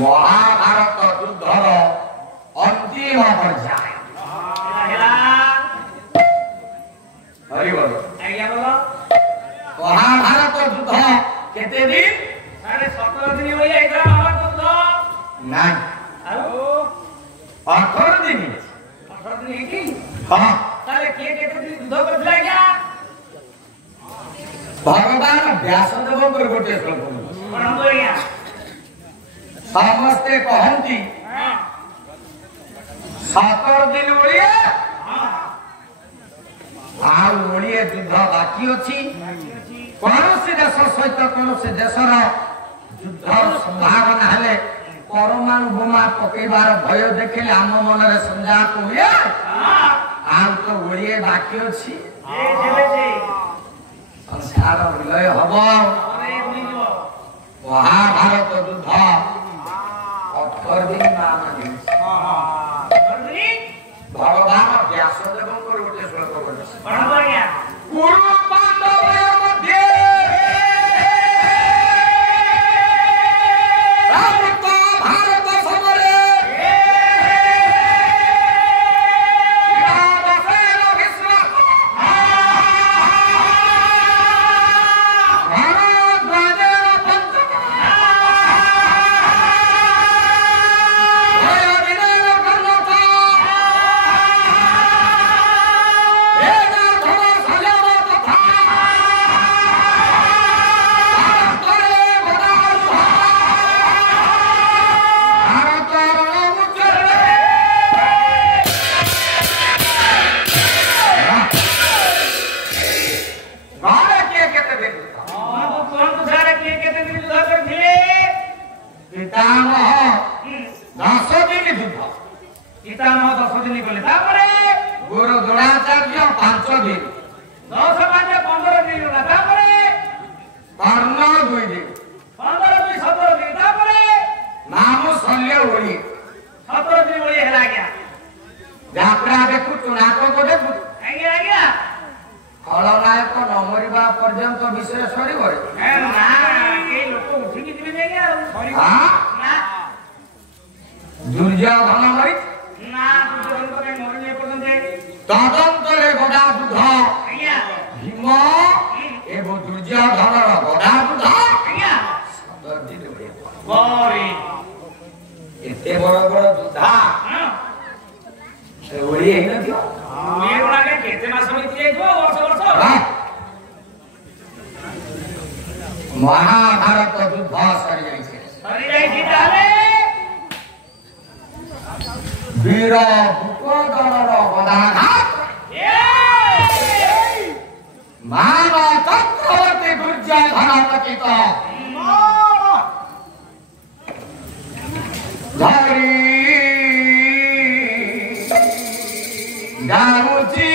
महाभारत युद्धर अंतिम पर्याय हरि बोल महाभारत युद्ध केते दिन 17 दिन होई आइला महाभारत युद्ध ना 18 दिन 18 दिन की हां ताले के केते दिन युद्ध करला क्या भगवान व्यासदेव पर गोटे श्लोक कोन बोलिया समस्ते कहंती 17 दिन ओलिए आउ ओलिए युद्ध बाकी अछि कौनसी देश सहित कौनसी देशर युद्ध संभावना हेले परमाणु बोमा पकेबार भय देखिले आम मनरे संजात हुए आउ तो ओलिए बाकी अछि संसार विलय हब महाभारत युद्ध 18 दिन मान दिन भगवान व्यासदेव को गोटे श्लोक बोले कुरु पांडवयोः मध्ये रामृत भारत समरे विराटसेन भीष्म भारद्वाजेन पञ्चम भयविनेन कर्णच गुरु द्रोणाचार्य 5 दिन 10 5 15 दिन तापरे कर्ण 2 दिन 15 2 17 दिन तापरे नाम शल्य ओली 17 दिन ओली हेला गया यात्रा देखु नाटक को देखु आज्ञा खलनायक न मरिबा पर्यंत विषय सरीब ना के लोक उठी कि दिबे गया हां ना दुर्योधन मरि ना दुर्योधन को मरि नहीं पर्यंत तदंतरे गदा युद्ध आज्ञा भीम एवं दुर्योधन गदा युद्ध आज्ञा 17 दिन बोरी एते बड़ बड़ युद्ध हां ओली है न दियो ये बड़ा के केते मास में दिए जो वर्ष वर्ष महाभारत युद्ध सरी जाई ताले वीर भूपदर गदाघात मान चक्रवर्ती दुर्योधन पतित धरी गामुची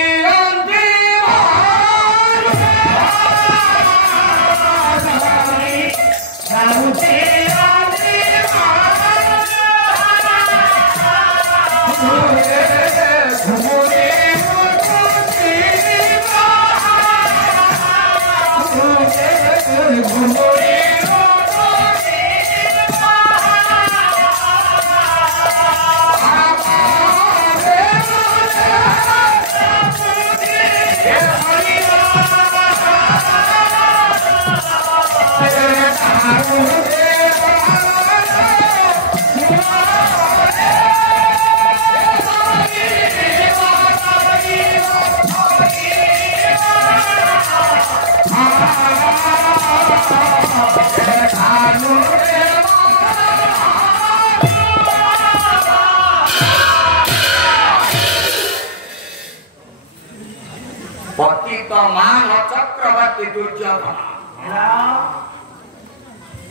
पतित मान चक्रवर्ती दुर्योधन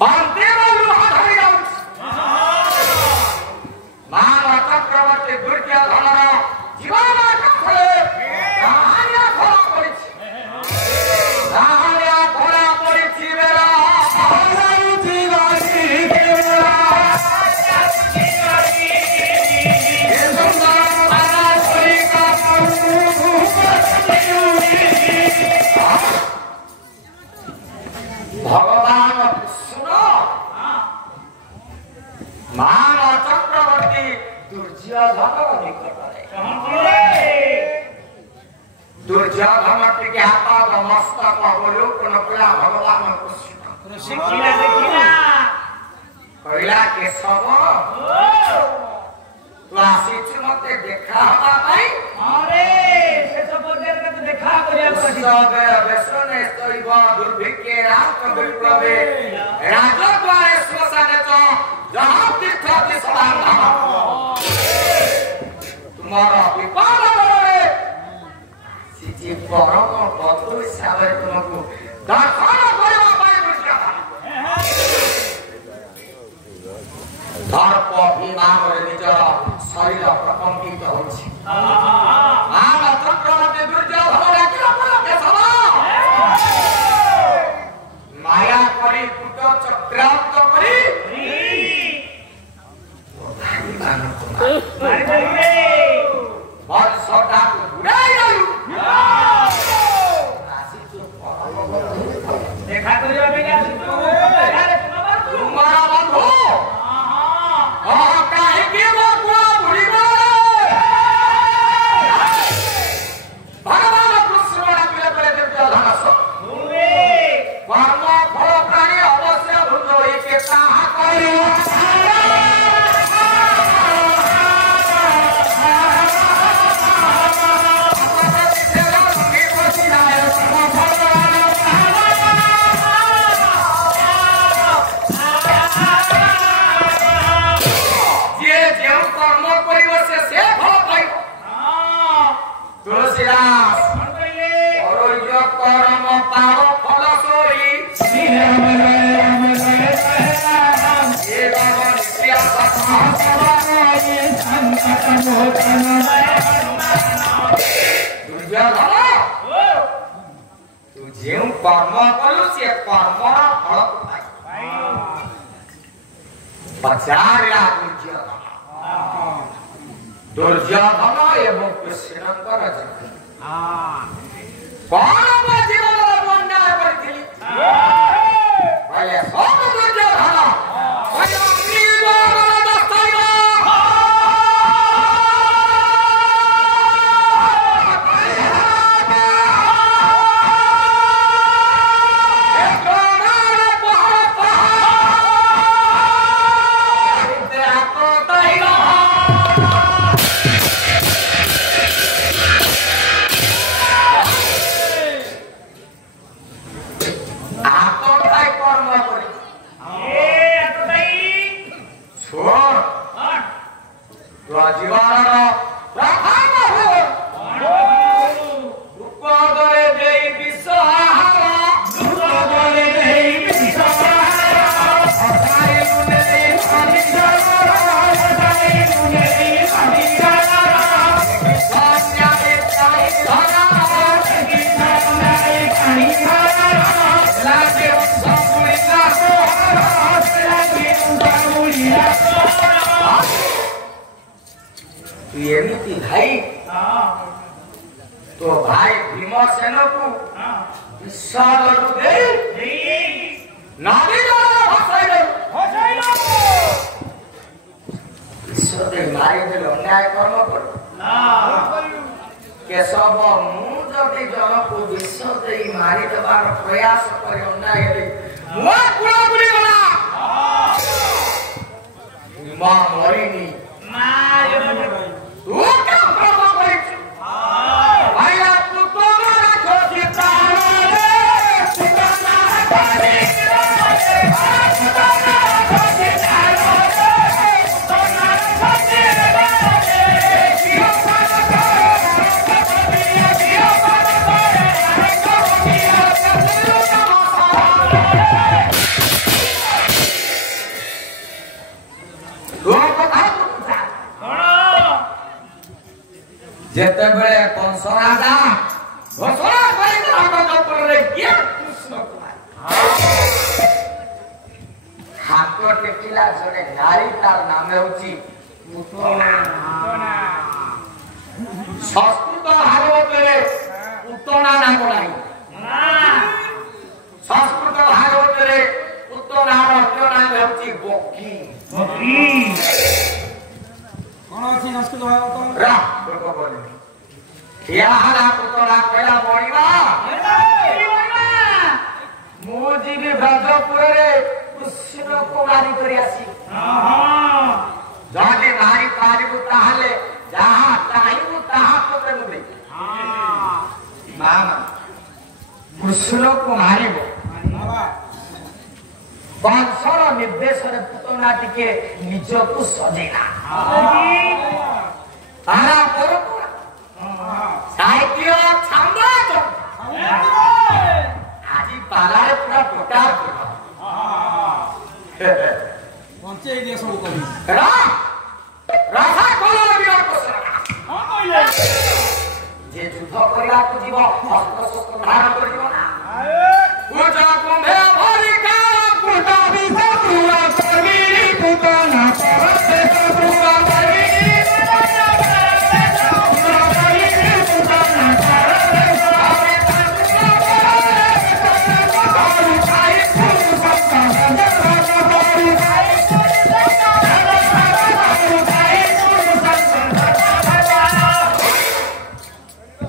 अंतिम लुह धरि मान चक्रवर्ती दुर्योधन जीवन कथले कहानिया खोला पड़िछि कहानिया खोला पड़िछि बेला भगवान सुनो ଦୁର୍ଯ୍ୟୋଧନ ନିକଟରେ ଦୁର୍ଯ୍ୟୋଧନ ଟିକେ ହାତ ମସ୍ତକ ଅବଲୋକନ କଲା ଭଗବାନ କୃଷ୍ଣ କହିଲା କେଶବ ତୁ ଆସିଛୁ ମତେ ଦେଖା ହବା ପାଇଁ ବେସନେ ସ୍ତୈବ ଦୁର୍ଭିକ୍ଷେ ରାଷ୍ଟ୍ର ବିପ୍ଳବେ ରାଜଦ୍ୱାରେ ଶ୍ମଶାନେ ଚ ଜହ ତୀର୍ଥତି ସଦାନନ ତୁମର ବିପଦ ବେଳେ ସିଜି ପରମ ବନ୍ଧୁ ହିସାବରେ ତୁମକୁ ଦର୍ଶନ କରିବା ପାଇଁ ଦର୍ପ ଅଭିମାନରେ ନିଜର ଶରୀର ପ୍ରକମ୍ପିତ ହେଉଛି ଚକ୍ରବର୍ତ୍ତୀ ଦୁର୍ଯ୍ୟୋଧନ ଡାକିଲା କେଶବ ମାୟା କରି କୂଟ ଚକ୍ରାନ୍ତ କରି ବର୍ଷଟାକୁ ବୁଡ଼ାଇ ଦେଲୁ ଦେଖା କରିବା ପାଇଁ ଆସିଛୁ ତୁମର ବନ୍ଧୁ କାହିଁକି ମୋ କୁଳ ବୁଡ଼ିବ ଭଗବାନ କୃଷ୍ଣ ଡାକିଲେ ବେଳେ ଦୁର୍ଯ୍ୟୋଧନ କର୍ମ ଫଳ ପ୍ରାଣୀ ଅବଶ୍ୟ ଭୂତୋଳିକେ ତାହା କରିବ ତୁ ଯେଉଁ କର୍ମ କଲୁ ସେ କର୍ମର ଫଳ ପଚାରିଲା ଦୁର୍ଯ୍ୟୋଧନ ଏବଂ କୃଷ୍ଣଙ୍କର ଜୀବନ କଣ ମୋ ଜୀବନରେ ଅନ୍ୟାୟ କରିଥିଲି କହିଲେ ସବୁ ଦୁର୍ଯ୍ୟୋଧନ एमती भाई तो भाई भीमसेन को विश्वास दे नारी मारी अन्याय कर्म कर केशव मुझे जन को विष दे मारी देवार प्रयास कर अन्याय मरीनी तू क्या कर्म करिछु भाया तू तो राखो सीता सीता बारे सीता राखो सीता तो ना सच्चे बारे कियो पार करे कियो पार करे को कियो कतलू जेते बेले कंस राजा घोषणा करी राम चक्र किए कृष्ण हाथ टेकिला जड़े नारी तार नाम होची पुतना संस्कृत भागवत रे पुतना नाम नाही संस्कृत भागवत रे पुतना नाम होची बकी बकी कोन अछि ना ସଂସ୍କୃତ ଭାଗବତ ରା ଲୋକ ବୋଲେ ইয়াহারা পুতলা কইলা বড়িবা ମୁଁ ଯିବି ବ୍ରଜପୁରରେ କୃଷ୍ଣ କୁମାରୀ କରି ଆସି ଯଦି ମାରି ପାରିବୁ ତାହେଲେ ଯାହା ଚାହିଁବୁ ତାହା ତୋତେ ମୁଁ ଦେବି ମା କୃଷ୍ଣକୁ ମାରିବ ବଂଶର ନିର୍ଦ୍ଦେଶରେ ପୁତନା ଟିକେ ନିଜକୁ ସଜେଇଲା ତାରା ପରପୁରା ସାହିତ୍ୟ ଛାନ୍ଦ ଆଜି ପାଲାରେ ପୁରା ଟୋଟା ବଞ୍ଚେଇ ଦିଏ ସବୁ କବି ରାଧା କଲର ବିରାଟ ଯେ ଯୁଦ୍ଧ କରିବାକୁ ଯିବ ଅସ୍ତ୍ର ଶସ୍ତ୍ର ଧାରଣ କରିବ ନା ପୂଜା କୁମ୍ଭେ ଭରିକା ପୂଜା ବିଷ ପୂରା କର୍ମୀ ପୂଜନା କରତେ ପୂରା କର୍ମୀ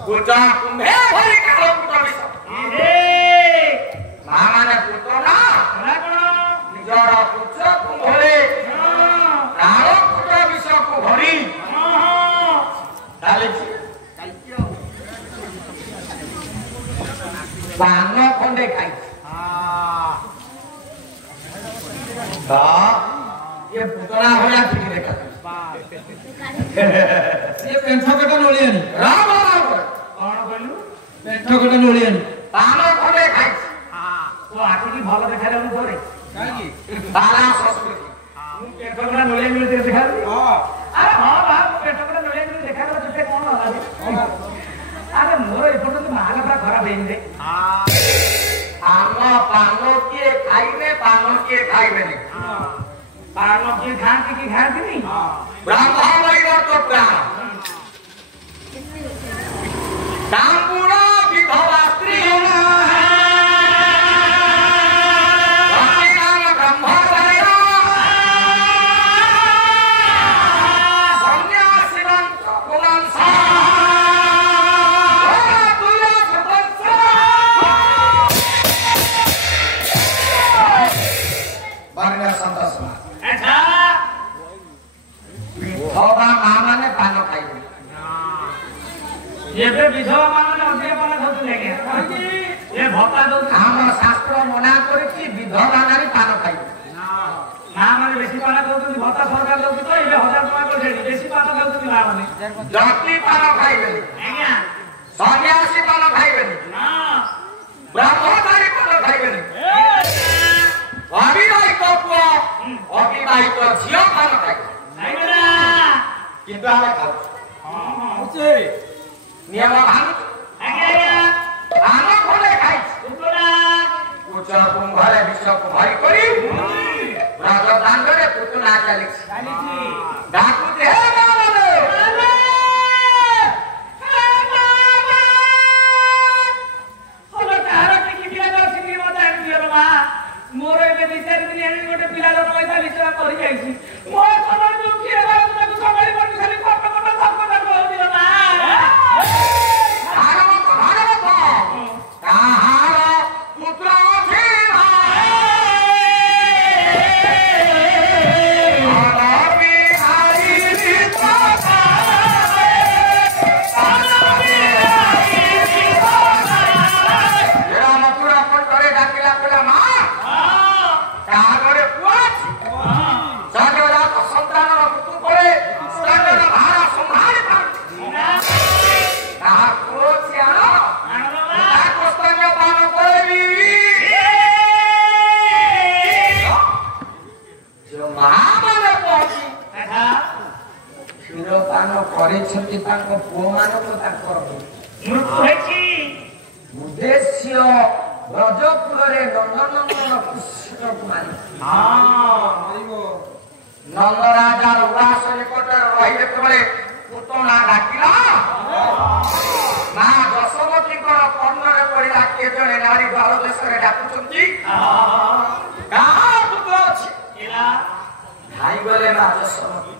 पूजा कुंभे भरी कालो पूजा विष माने पूतना निजर पूजा कुंभले कालो पूजा विष को भरी चालीछि पान खंडे खाई ये पूतना होया ठीक देखा ये पेंठकटा नोलियानी राम राम कौन कहलु पेंठकटा नोलियानी पान खंडे खाई तो आखि की भलो देखा रहनु तोरे काकी बाला संस्कृति मु पेंठकटा नोलियानी मिलते देखा हां अरे हां बा पेंठकटा नोलियानी देखा रह तुते कोन होला अरे मोर एपट तो माला पूरा खराब हेइन दे पान किए खाइबे पान किए खाइबे नहीं पान की खाती की खाती नहीं ब्राह्मण लइर तो प्राण तांबुड़ा विधवा स्त्री भक्तिनाम ब्रह्मचार्य सन्यासिनंत गुणंसा तुया सदस्य बारगा संतसमा अच्छा विधवा मां माने पान खाइबे ये पे विधवा माने अधिक पान खाउत लेके ये भक्ता दो हम शास्त्र मना करछि विधवा नारी पान खाइबे ना माने बेसी पान खाउत भक्ता सरकार दो तो ये 1000 टका को छेडी बेसी पान खाउत ना माने जति पान खाइबे आज्ञा सन्यासी पान खाइबे ना ब्रह्मचारी पान खाइबे अविवाहित पुआ अविवाहित झियो पान खाइबे आइबेना किंतु आमे खाउ होचे नियम भानु आज्ञा पान खोले खाइ उतरा उच्च कुंभरे विश्व को भरी करी राजदांडरे पुतना चालिछि चालीछि डाकुते हे मानले होला तार टिकी पिला कर सिंगी मता दियो मा मोर एबे विचार दिन एनी गोटे पिला लो पैसा विचार करि जाईछि मोर कोन दुखी हेबा तुमको संभाली पड़ि खाली कट कट सब कट हो दियो मा भागवत ताहार पुत्र अछि आरबी आई विपदा एरा मथुरा पटरे डाकिला पेला मा ताहारे पुआछ सागरा तो संतानर पुतु पड़े सागरा भारा संभाଳି पारछि ताहा कोछि आनो ताको स्तन्य पान करबी जो महामाने पहुंची अच्छा क्षीर पान କରିଛନ୍ତି ତାଙ୍କ ପୁଅମାନଙ୍କୁ ତାଙ୍କର मृत्यु हेछि ଉଦ୍ଦେଶ୍ୟ ବ୍ରଜପୁରରେ ନନ୍ଦନନ୍ଦନ କୃଷ୍ଣ କୁମାରୀ ନନ୍ଦ ରାଜାର ଉଲ୍ଲାସ ନିକଟରେ ରହି ଯେତେବେଳେ ପୁତନା ଡାକିଲା ମା ଯଶୋମତୀଙ୍କର କର୍ଣ୍ଣରେ ପଡ଼ିଲା କିଏ ଜଣେ ନାରୀ ଦ୍ୱାର ଦେଶରେ ଡାକୁଛନ୍ତି କାହା ପୁତ୍ର ଅଛି एला ଖାଇଗଲେ ମା ଯଶୋମତୀ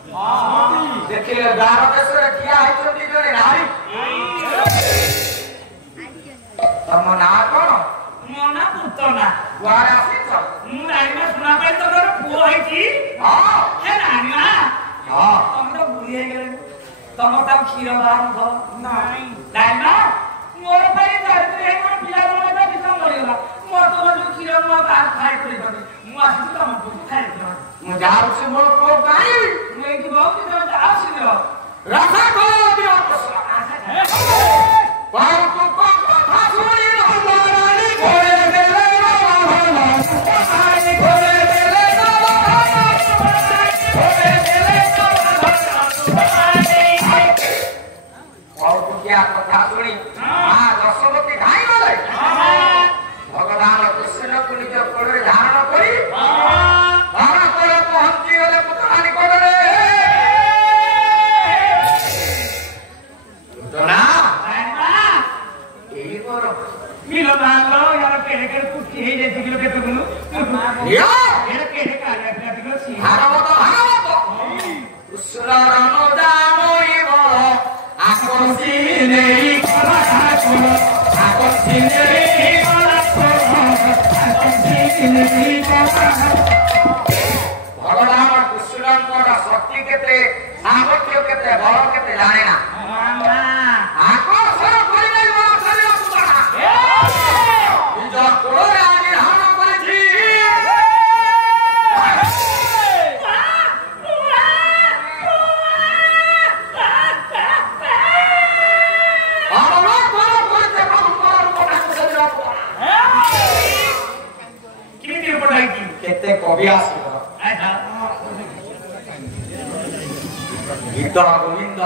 देखिले द्वार देशरे ठिया हैछन्ती जने नारी तम ना कोन मोना पुत्तना द्वार आसीछ नानी सुना पाइ तोर पुओ हैछि हां हे नानी हां तम तो भूली गेले तम त क्षीर दान भ नाही नानी मोर पाइ धरती हे मोर पिला मोर त बिसम गरिला मोर तो जो क्षीर मोर भात खाइ परि पनि मु आसी तम पुओ खाइ परि मु जाउ से मोर को गाई मैं कि बहुत दिन से आसी न रखा को दियो प्रश्न पाउ को कथा सुनी हमारानी कोए देले हमारानी कोए देले कोए देले पाउ को क्या कथा सुनी हां दशमती घाई गले भगवान कृष्ण को निज कोरे धारण करी धारण करे पहुंची गले पुत्रानी कोडरे पुत्रा एई कोरो मिलो नालो यार केड़े केड़े कुत्ती हे जे दिलो के तुनु यो केड़े केड़े काले के दिलो सी भागवत कृष्ण राम दामोई बो आकोसी नेई कला ठाकुर आकोसी नेई कला ठाकुर आकोसी नेई कला भगवान कृष्णଙ୍କର ଶକ୍ତି କେତେ ସାମର୍ଥ୍ୟ କେତେ ବଳ କେତେ ଜାଣେ ନା ଆକର୍ଷଣ କରିପାରିବ ଶରୀର ପୁତନା ନିଜ କୋଳରେ ଆଜି ଧାରଣ କରିଛି କେତେ କବି ଆସିବ ଗୀତ ଗୋବିନ୍ଦ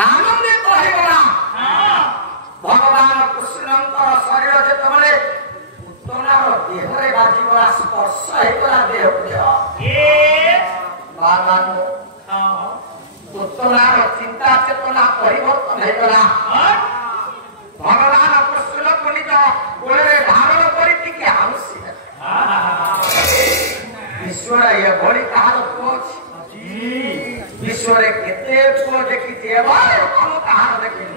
आनंदित होइबना भगवान कृष्णଙ୍କର ଶରୀର ଯେତେବେଳେ ପୁତନାର ଦେହରେ ବାଜିଗଲା ସ୍ପର୍ଶ ହେଇଗଲା ଦେହକୁ ବାରବାର ପୁତନାର ଚିନ୍ତା ଚେତନା ପରିବର୍ତ୍ତନ ହେଇଗଲା ଭଗବାନ କୃଷ୍ଣଙ୍କୁ ନିଜ କୋଳରେ ଧାରଣ କରି ଟିକେ ଆଉସିଲେ ବିଶ୍ୱରେ ଏଭଳି କାହାର ପୁଅ ଅଛି ବିଶ୍ୱରେ କେତେ ପୁଅ ଦେଖିଛି ଏଭଳି କାହାର ଦେଖିନି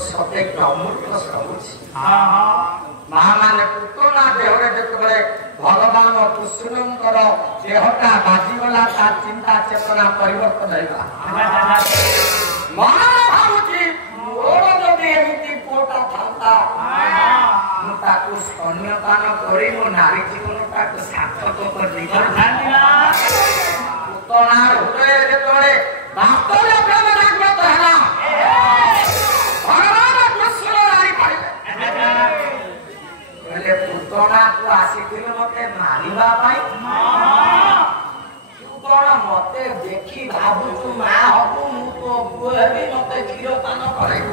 सते अमृत सबुଛି ମା ମାନେ ପୁତନା ଦେହରେ ଯେତେବେଳେ ଭଗବାନ କୃଷ୍ଣଙ୍କର ଦେହଟା ବାଜିଗଲା ତା ଚିନ୍ତା ଚେତନା ପରିବର୍ତ୍ତନ ହେଇଗଲା ମନ ଭାବୁଛି ମୋର ଯଦି ଏମିତି ପୁଅଟା ଥାନ୍ତା ମୁଁ ତାକୁ ସ୍ତନ୍ୟପାନ କରି ମୋ ନାରୀ ଜୀବନଟାକୁ ସାର୍ଥକ କରିଦେଇଥାନ୍ତି ପୁତନା ହୃଦୟରେ ଯେତେବେଳେ ବାସ୍ତବ୍ୟ ପ୍ରେମ ଜାଗ୍ରତ ହେଲା ଭଗବାନ କୃଷ୍ଣ ନାରୀ ପାଇଲେ ହେଲେ ପୁତନା ତୁ ଆସିଥିଲୁ ମତେ ମାରିବା ପାଇଁ ତୁ କଣ ମତେ ଦେଖି ଭାବୁଛୁ ମା ହବୁ ମୁଁ ତୋ ପୁଅ ହେବି ମତେ କ୍ଷୀରପାନ କରେଇବୁ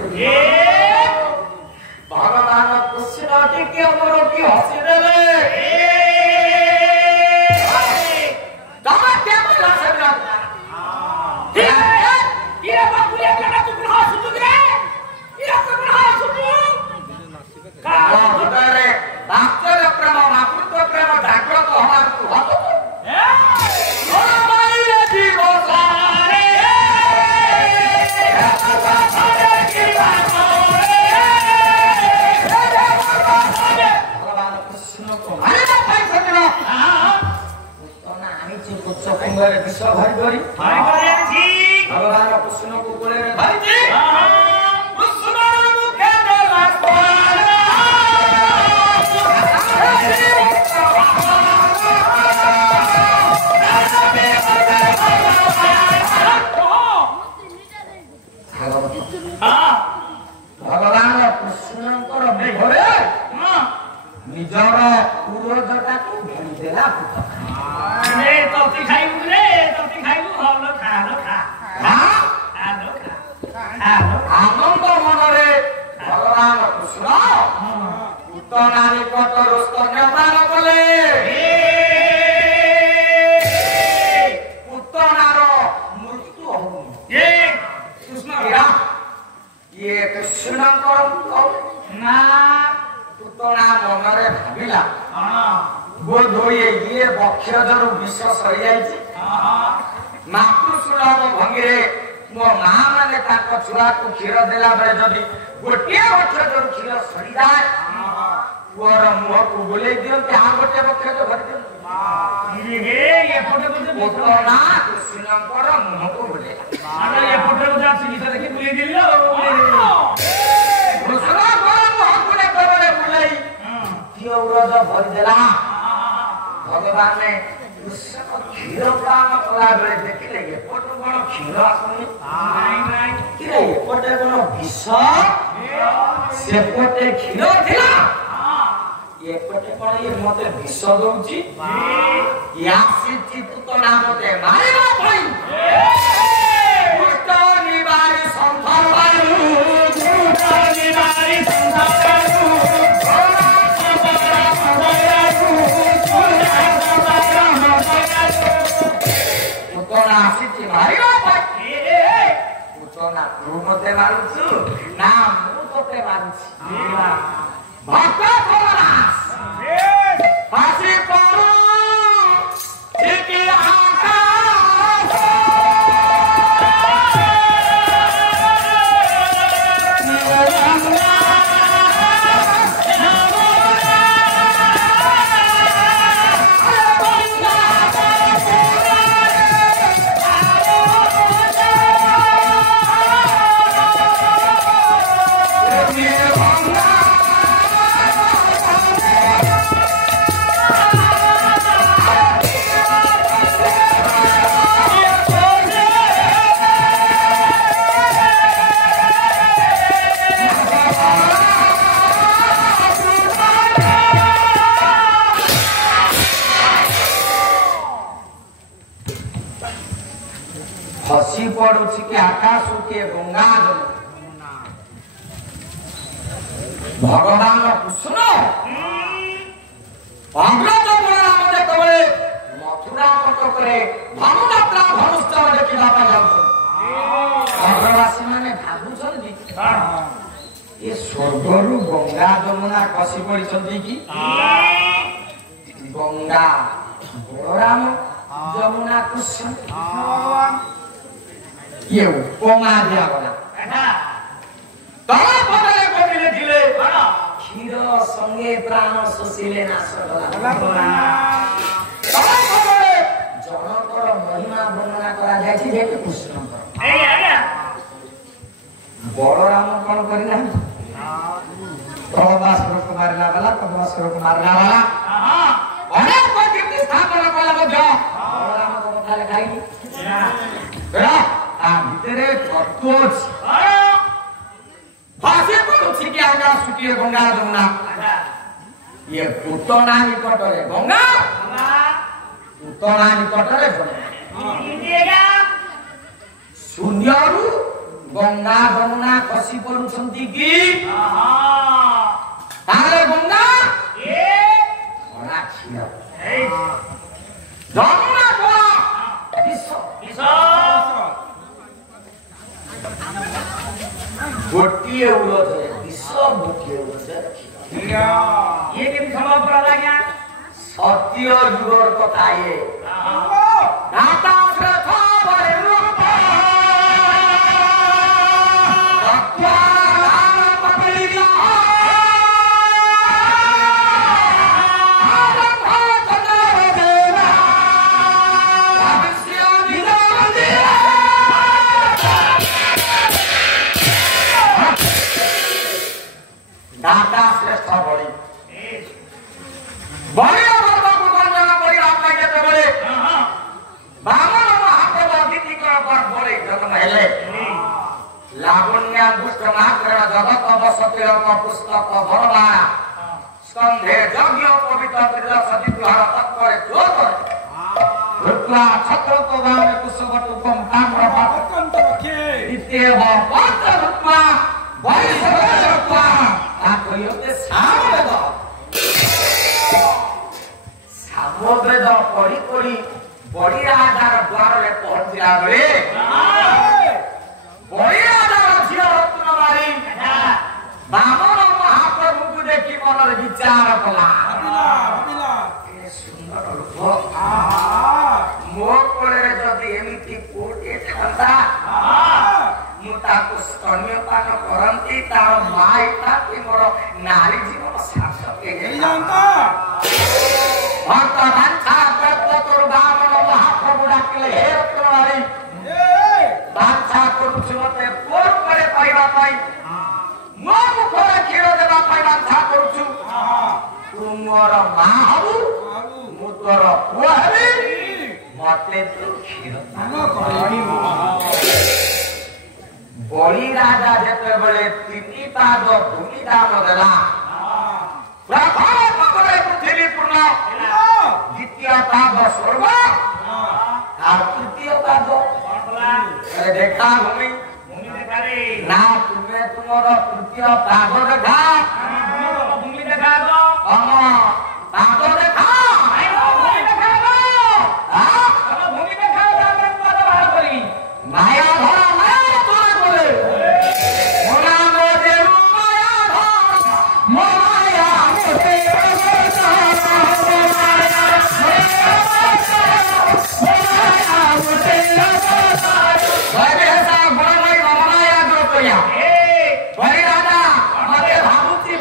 ଭଗବାନ କୃଷ୍ଣ ଟିକେ ମୋର କି ହସିଦେଲେ ତମେ କେମିତି ହସିଲ ବାସ୍ତବ ପ୍ରେମ ମାତୃତ୍ୱ ପ୍ରେମ ଜାଗ୍ରତ ହବାକୁ ଭଗବାନ କୃଷ୍ଣକୁ ମାରିବା ପାଇଁ ସେଦିନ ପୁତନା ଆଣିଛି ପୁଚ୍ଛ କୁଣ୍ଡରେ ବିଷ ଭରି କରି ଭଗବାନ କୃଷ୍ଣକୁ କୋଳରେ ଧରିଛି ଭଗବାନ କୃଷ୍ଣଙ୍କର ଦେହରେ ନିଜର ପୂର୍ବଜଟାକୁ ଭୁଲିଦେଲା ଆନନ୍ଦ ମନରେ ଭଗବାନ କୃଷ୍ଣ ପୁତନା ନିକଟରୁ ସ୍ତନ୍ୟପାନ କଲେ ପୁତନାର ମୃତ୍ୟୁ ହଉନି ଇଏ କୃଷ୍ଣଙ୍କର ନା ପୁତନା ମନରେ ଭାବିଲା ବୋଧ ହୁଏ ଇଏ ବକ୍ଷଜରୁ ବିଷ ସରିଯାଇଛି ମାତୃସୁଲଭ ଭଙ୍ଗୀରେ ମୋ ମା ମାନେ ତାଙ୍କ ଛୁଆକୁ କ୍ଷୀର ଦେଲା ବେଳେ ଯଦି ଗୋଟିଏ ବକ୍ଷଜରୁ କ୍ଷୀର ସରିଯାଏ ପୁଅର ମୁହଁକୁ ବୁଲେଇ ଦିଅନ୍ତି ଆଉ ଗୋଟିଏ ବକ୍ଷଜ ଭରି ଦିଅନ୍ତି ପୁତନା କୃଷ୍ଣଙ୍କର ମୁହଁକୁ ବୁଲେଇଲା ଭରିଦେଲା ଭଗବାନ କ୍ଷୀର ପାନ କଲା ବେଳେ ଦେଖିଲେ ଏପଟୁ କଣ କ୍ଷୀର ଆସୁନି ଏପଟେ କଣ ବିଷ ସେପଟେ କ୍ଷୀର ଥିଲା ଏପଟେ କଣ ଇଏ ମତେ ବିଷ ଦଉଛି ଆସିଛି ପୁତନା ମତେ ମାରିବା ପାଇଁ ଆସିଛି ମାରିବା ପାଇଁ ପୁତନା ତୁ ମତେ ମାରୁଛୁ ନା ମୁଁ ତତେ ମାରୁଛି ଭକ୍ତ ଆସି ପଡୁ हसी पड़ुछि कि आकाश के गंगा जल भगवान कृष्ण अंग्रेज बलराम जेतबले मथुरा कटकरे धनुଯାତ୍ରା धनुष्ठव देखिबा ପାଇଁ ଯାଉଛନ୍ତି ଅଗ୍ରବାସୀ ମାନେ ଭାବୁଛନ୍ତି ये स्वर्गरु गंगा जमुना खसी पड़िଛନ୍ତି कि गंगा बलराम जमुना कृष्ण ये उपमा दिया गला ଗୋଟିଏ ପ୍ରାଣ ଶୋଷିଲେ ନାଶ ଜଣଙ୍କର ମହିମା ବର୍ଣ୍ଣନା କରାଯାଇଛି ଯେ କୃଷ୍ଣଙ୍କର ବଳରାମ କଣ କରିନାହାନ୍ତି ପ୍ରଭାସୁରକୁ ମାରିଲା ବାଲା ପ୍ରଭାସୁରକୁ ମାରିଲା ବାଲା ଅନେକ କୀର୍ତ୍ତି ସ୍ଥାପନ କଲା ମଧ୍ୟ ବଳରାମଙ୍କ କଥା ଲେଖାଇନି ତା ଭିତରେ ତତ୍ତ୍ୱ ଅଛି ଭାଷି ପଡୁଛି କି ଆଜ୍ଞା ସୁଟିଏ ଗଙ୍ଗା ଯମୁନା ଇଏ ପୁତନା ନିକଟରେ ଗଙ୍ଗା ପୁତନା ନିକଟରେ ଶୂନ୍ୟରୁ ଗଙ୍ଗା ଯମୁନା ଖସି ପଡୁଛନ୍ତି କି ତାହେଲେ ଗଙ୍ଗା ଯମୁନା ଗୋଟିଏ ଉଳୋଧରେ ବିଷ ଗୋଟିଏ ଉଳୋଧରେ ଇଏ କେମିତି ସମ୍ଭବ କଲା ଆଜ୍ଞା ସତ୍ୟ ଯୁଗର କଥା ଇଏ दाता श्रेष्ठ बड़ी बड़ी बाबू वर्णना करी आपने जेतेबेले बामन महाप्रभु अतिथि पर बड़े जन्म हेले लावण्य दुष्ट मात्र जगत बसति पुस्तक भरमाणा स्कंधे यज्ञ पवित्र त्रिदश द्विहार तत्पर जोत रुत्वा छत्र तो गावे कुसवटुकम ताम्र पात्रकम रखे इत्येव पंच रुत्वा बड़ी रुत्वा सामवेद पढ़ी पढ़ी बड़ी राजार द्वार में पहुंचला बेले बड़ी राजार झील रत्न मारी बामन महाप्रभु को देखी मन विचार कला सुंदर लोक मो कोले जदि एमिति कोटे था मुताको स्तन्यपान करंती तार माइता कि मोर नारी जीवन सार्थक हे जानता भक्त बांछा तत्व तोर बामन महाप्रभु डाकिले हे रत्नवारी बांछा करूछु मते कोर करे पाइबा पाई मो मुखरे क्षीर देबा पाई बांछा करूछु तुमर मा हबु मु तोर पुआ हेबी मते तू क्षीर दान करिबो बड़ी राजा जेतेबेले तीनी पाद भूमि दान देला प्रथम पकड़े पृथ्वी पूर्ण द्वितीय पाद स्वर्ग और तृतीय पाद अरे देखा भूमि देखा रे ना तुम्हें तुमरो तृतीय पाद देखा भूमि देखा दो पाद देखा भूमि देखा दो भूमि देखा दो पाद बाहर करी माया धरा बड़ी राजा मते भाबुती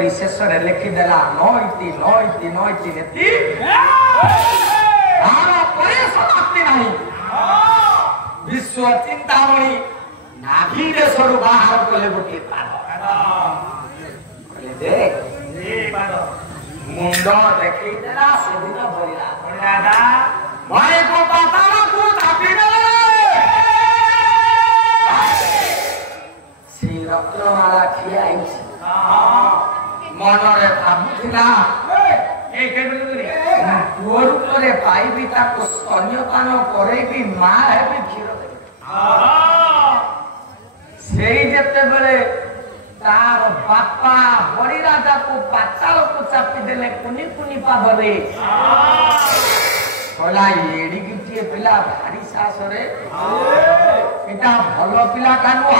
କରି ଶେଷରେ ଲେଖିଦେଲା ନଇତି ନଇତି ନଇତି ନେତି ତାର ପରେ ସମାପ୍ତି ନାହିଁ। ବିଶ୍ୱ ଚିନ୍ତାମଣି ନାଭି ଦେଶରୁ ବାହାର କଲେ ଗୋଟିଏ ପାଦ କହିଲେ ଦେ ମୁଣ୍ଡ ଦେଖେଇ ଦେଲା ସେଦିନ ବଳିଲା ଭାଇକୁ ପାତାଳକୁ ଚାପିଦେଲେ। ସେଇ ରତ୍ନମାଳା ଠିଆ ହେଇଛି ମନରେ ଭାବୁଥିଲା ପୁଅ ରୂପରେ ପାଇବି ତାକୁ ସ୍ତନ୍ୟପାନ କରେଇବି ମା ହେବି କ୍ଷୀର ଦେବି। ସେଇ ଯେତେବେଳେ ତାର ବାପା ବଳିରାଜାକୁ ପାତାଳକୁ ଚାପିଦେଲେ କୁନି କୁନି ପାଦରେ କହିଲା ଏଡ଼ିକିଟିଏ ପିଲା ଭାରି ସାହସରେ ଏଟା ଭଲ ପିଲାଟା ନୁହଁ।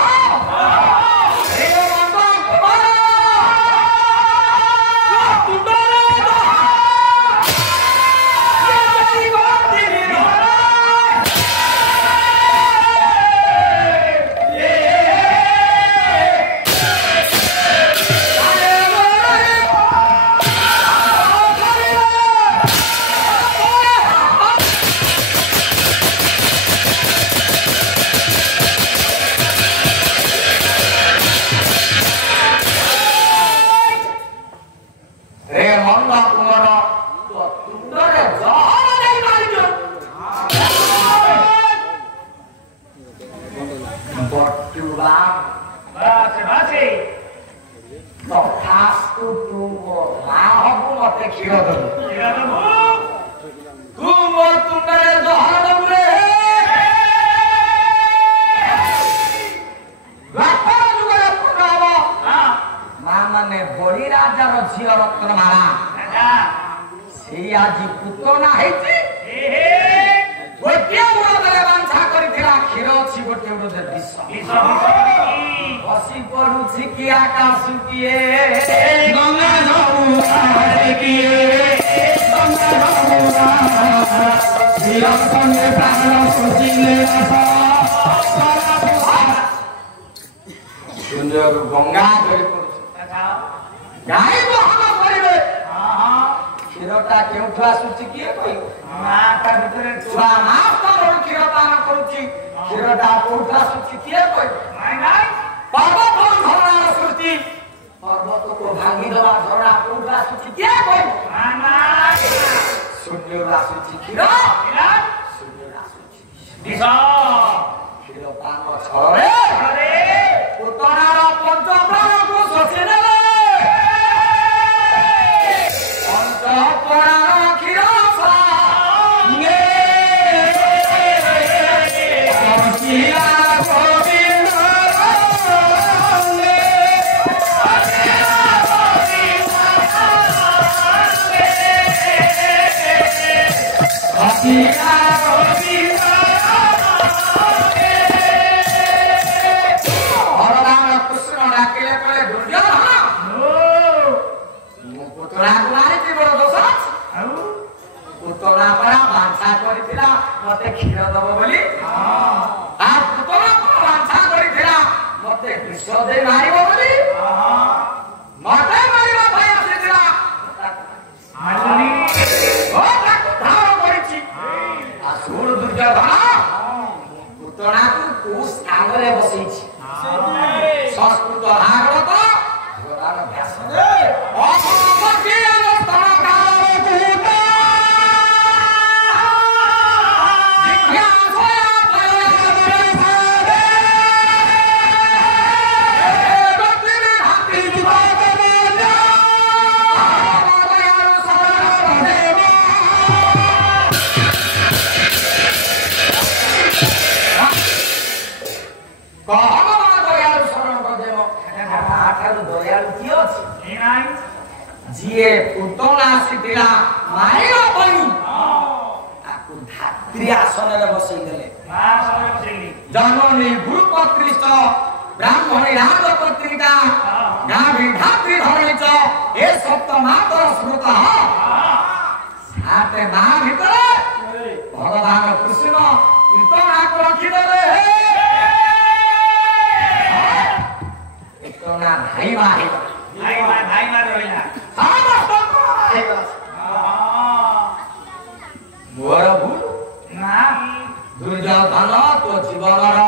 दुर्योधन तो जीवनर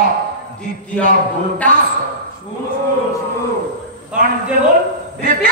द्वितीय भूलटा कौन जे बोल द्वितीय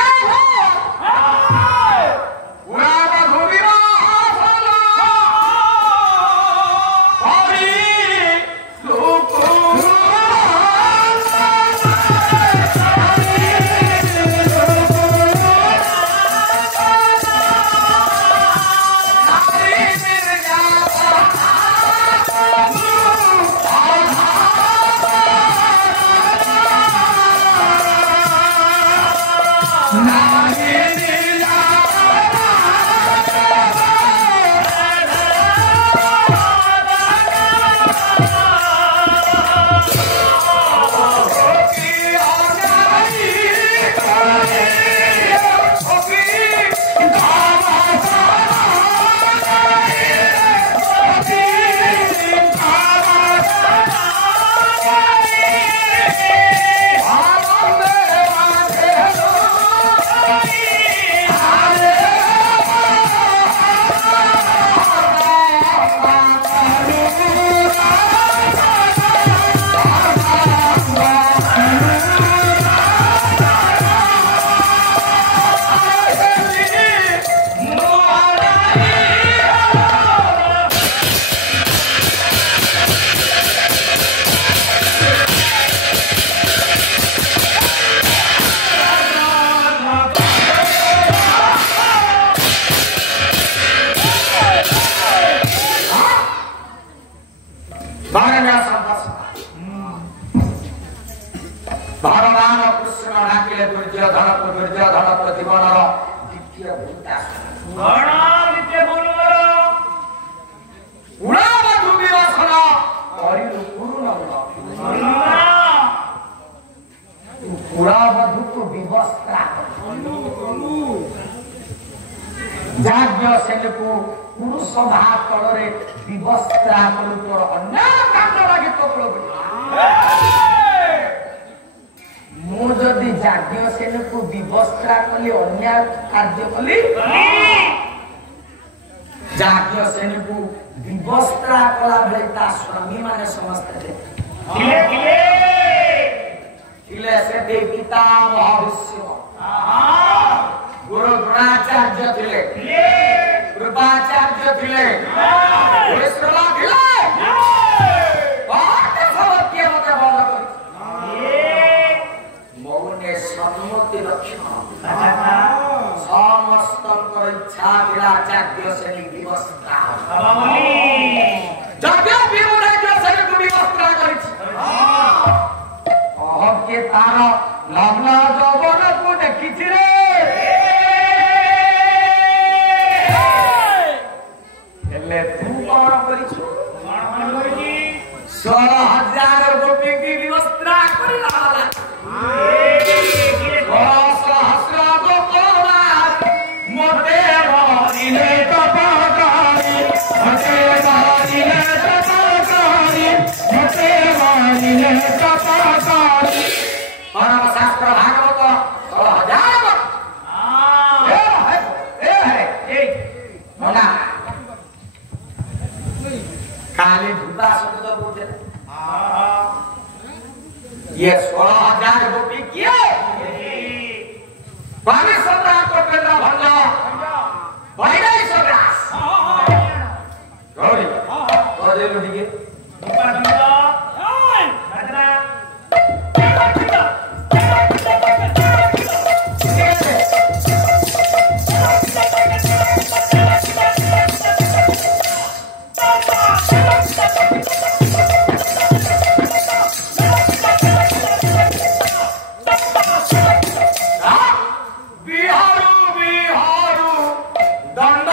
भगवान कृष्ण डाकिले दुर्योधन तो जीवनर द्वितीय भूलटा द्वितीय बोलवर उड़ाबधु विरसन करिलु पूर्ण उड़ाबधु को विवस्त्रा जाग्य सेन को पुरुष भाग तଳରେ विवस्त्रा करू तोर अन्य कांड लागि तो मु जदि जाग्य सेन को विवस्त्रा कली अन्य कार्य कली जाग्य सेन को विवस्त्रा कला बेटा स्वामी माने समझते किले से देवता भविष्य गुरु द्रोणाचार्य थिले कृपाचार्य थिले विश्वला थिले बहुत सत्य मते बंद कर मौने सम्मति रक्षा समस्त इच्छा विराचार्य से विवस्त्रा जगे विराचार्य से विवस्त्रा करिछि के तार लग्न जौवन को देखिछि रे हेले तू कौन करिछु 16,000 गोपी की विवस्त्रा करिला सहस्र गोपमा मोटे मारिले तपकारी मोटे मारिले तपकारी मोटे मारिले तपकारी परम शास्त्र भागवत 16,000 मना खाली धुबा शब्द बोलते ये 16,000 गोपी किए पानी सम्राट को पेंदा भंगा भाई सब्रास गौरी गौरी लुटिए धुबा धुबा राजरा दंड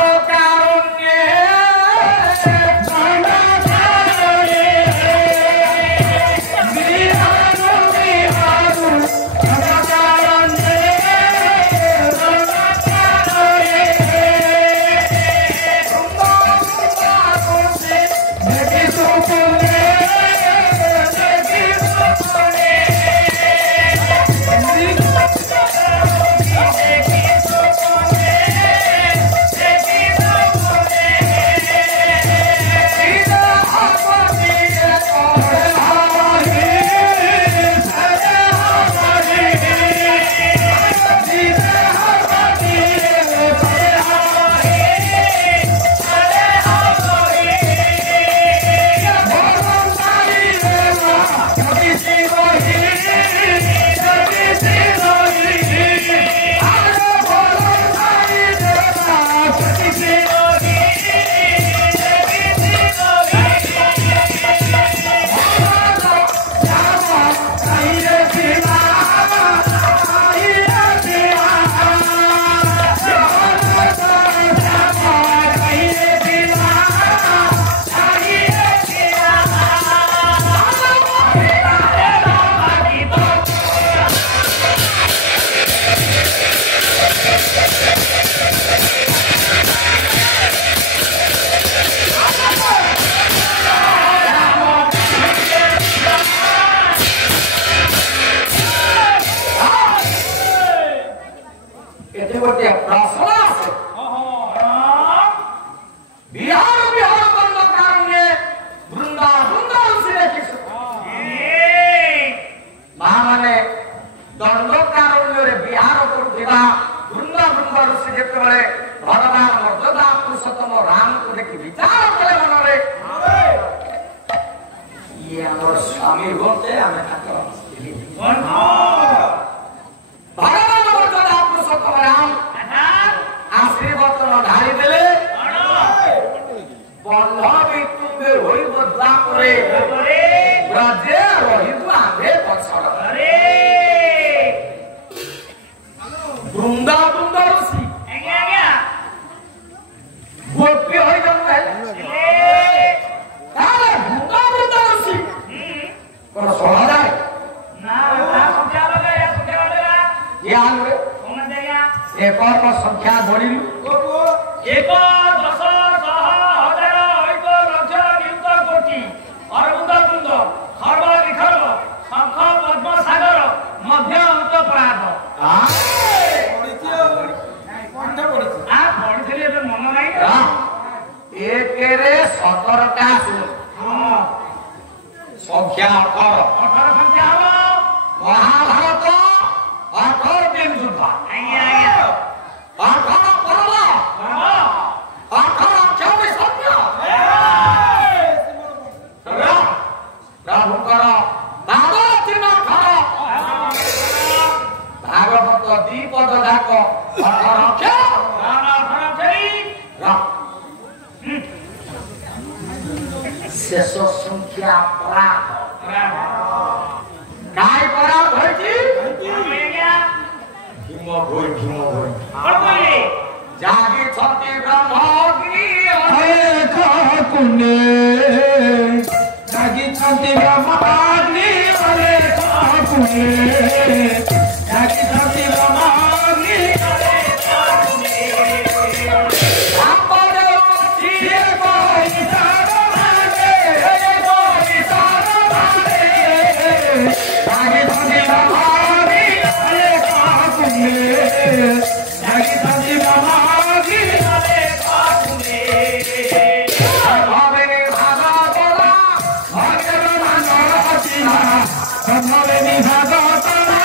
ये आमर स्वामी होते हमें ठाकुर भगवान मर्यादा पुरुषोत्तम राम आशीर्वाद ढाली देले बंधवी तुम्बे होई बदला करे ब्रजे रहिबु आगे पछड़ अरे वृंदावन ऋषि आज्ञा गोपी होई जंगल ताले वृंदावन ऋषि कोन सोना जाए ना संख्या लगा ये आलू कौन देगा एक और संख्या बोली एक 10,000 लक्ष नियुक्त कोटि अरबुंद बृंद खर्ब विखर्ब शंख पद्म सागर मध्य अंत प्रात मन नहीं एक 17टा संख्या 18 संख्या महाभारत 18 दिन युद्ध 18 पर्व 18 24 सत्य प्रभुकर भागवत दीपद जाक 18 शेष संख्या प्रात काय परात होइछि भीम भोई जागी छति ब्रह्मग्नि हरे काकुने जागी छति ब्रह्मग्नि हरे काकुने जागी छति ब्रह्मग्नि हरे काकुने आपरे ओठिए कोई सारो माने जागी छति ब्रह्मग्नि हरे काकुने जागी छति ब्रह्मग्नि हरे काकुने भवेनि भागवतला भगवान रचिना भवेनि भागवतला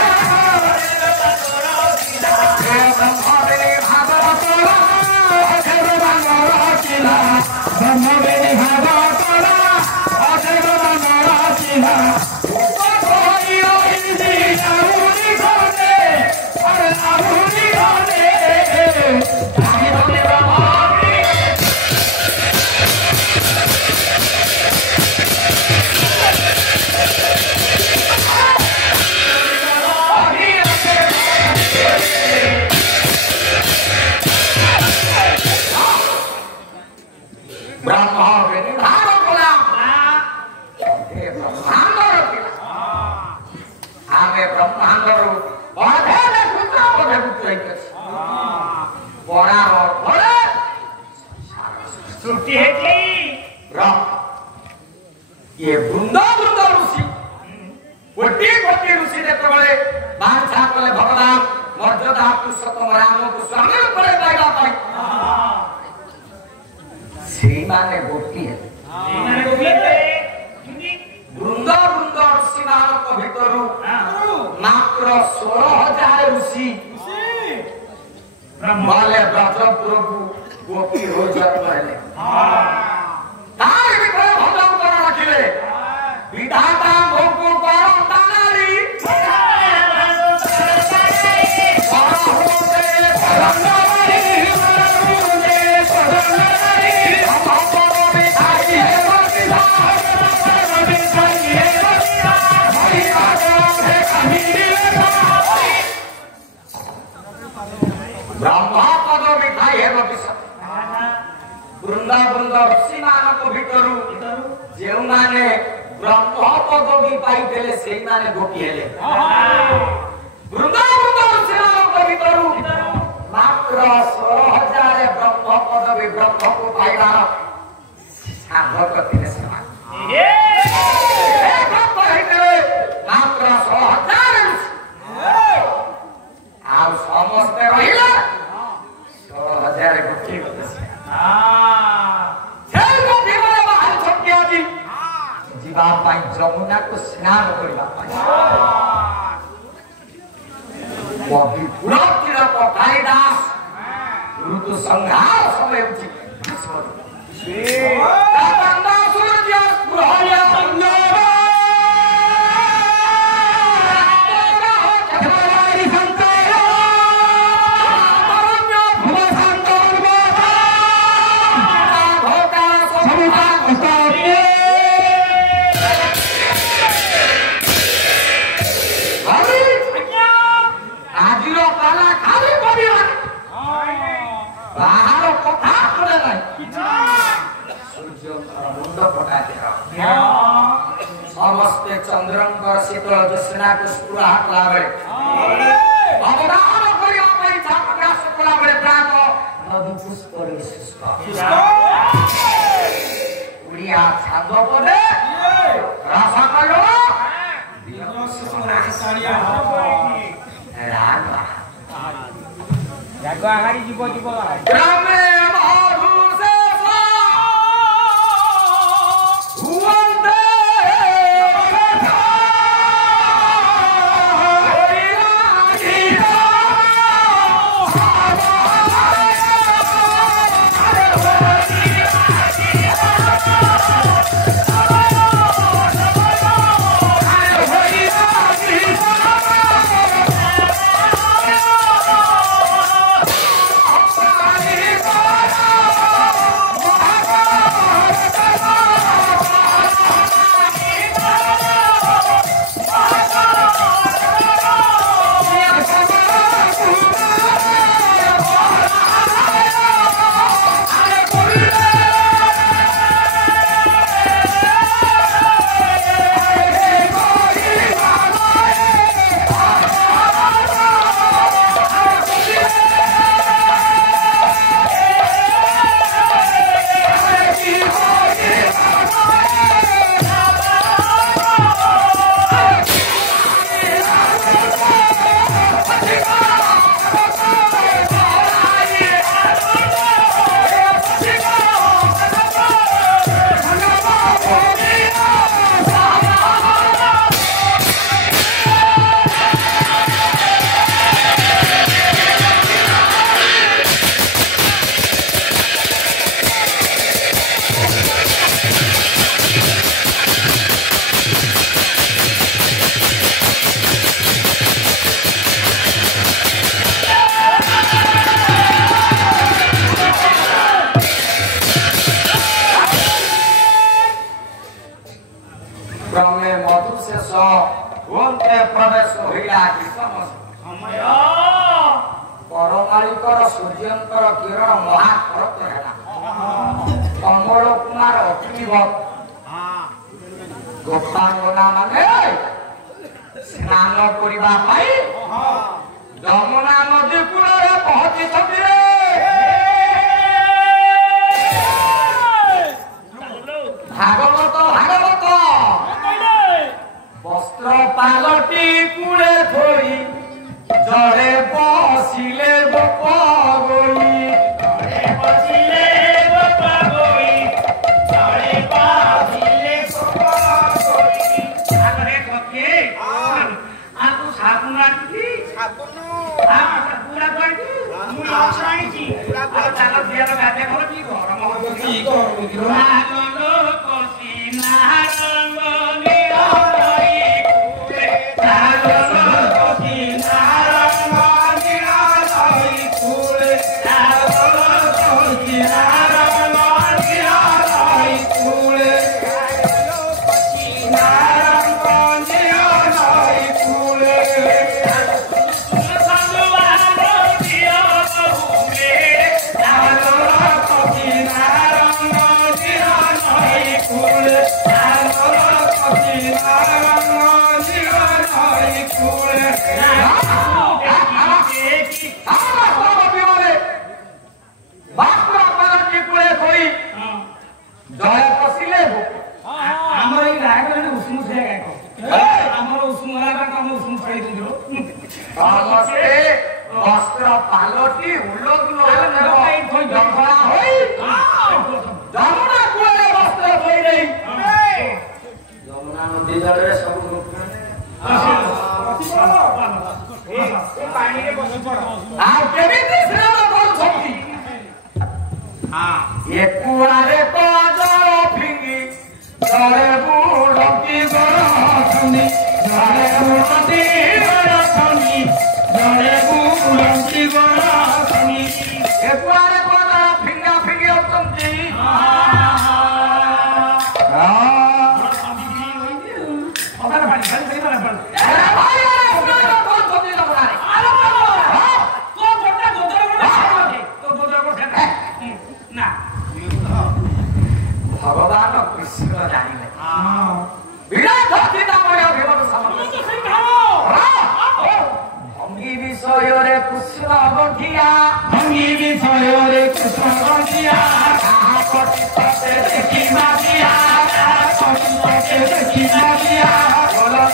भवेनि भागवतला भगवान रचिना भवेनि भागवतला भगवान रचिना ये वृंदावन ऋषि गोटे ऋषि जेतबले बांछा कले भगवान मर्यादा पुरुषोत्तम राम को स्वामी करे पाइबा पाई श्री माने गोटी है वृंदावन ऋषि मानक भितरु मात्र 16,000 ऋषि ब्रह्मले ब्रजपुर को गोपी हो जाते तार भितर भजन कर रखिले विधाता भोगो परम तानारी ब्रह्मा पद मिठाई है वृंदावन ऋषि मानक भितरु जो माने ब्रह्म पदवी पाइले से माने गोपी हेले वृंदावन ऋषि मानक भितरु मात्र 16,000 ब्रह्म पदवी ब्रह्म को पाइबार साधक थिले समान मात्र 16,000 आ समस्त रहिला 16,000 गोपी जीवा जमुना को स्नान करवा कालिदास ऋतु संहार समय उचित सूर्य मुंड फटा दिया समस्ते चंद्रंकर शीतल ज्योत्स्ना को स्पुरा हटला बेले अवदान करिया पई था प्रकाश कला बेले प्रात नदी पुष्प रे शुष्क उड़िया छांद पदे रासा कलो जागो आगारी जीव जीव ग्रामे माधुसे हुवंते प्रवेश होइला कि समय परमालिकर सूर्यंकर किरण महाखरत हेला कमल कुमार अग्निवत गोपांगना माने स्नान करिबा पाई यमुना नदी कूଳରେ पहुंचिछथि रे भागवत भागवत वस्त्र पालटी कूळे थोई जड़े बसिले गोपा गोई जड़े बसिले गोपा गोई जड़े बसिले गोपा गोई आगरे थके आकु साबुन आती साबुन पूरा करती मु लक्षणी छी आ चाल दियार गाते घर की गरम हो की करू नागलो कोसी नारंग निराई कुले नागलो कोसी नारंग निराई कुले नागलो कोसी नारंग निराई कुले नागलो कोसी नारंग निराई कुले वस्त्र पालटी उलग्न जंगला होई जमुना कूले वस्त्र धोई रही जमुना नदी जड़े सब पानी रे बस पड़ आ केमिति स्नान करछथि हां ए कुआरे को जल फिंगी जड़े बुडकी गरछनी जड़े बुडकी गरछनी जड़े बुडकी गरछनी ए कुआरे को जल फिंगा फिंगी होतंती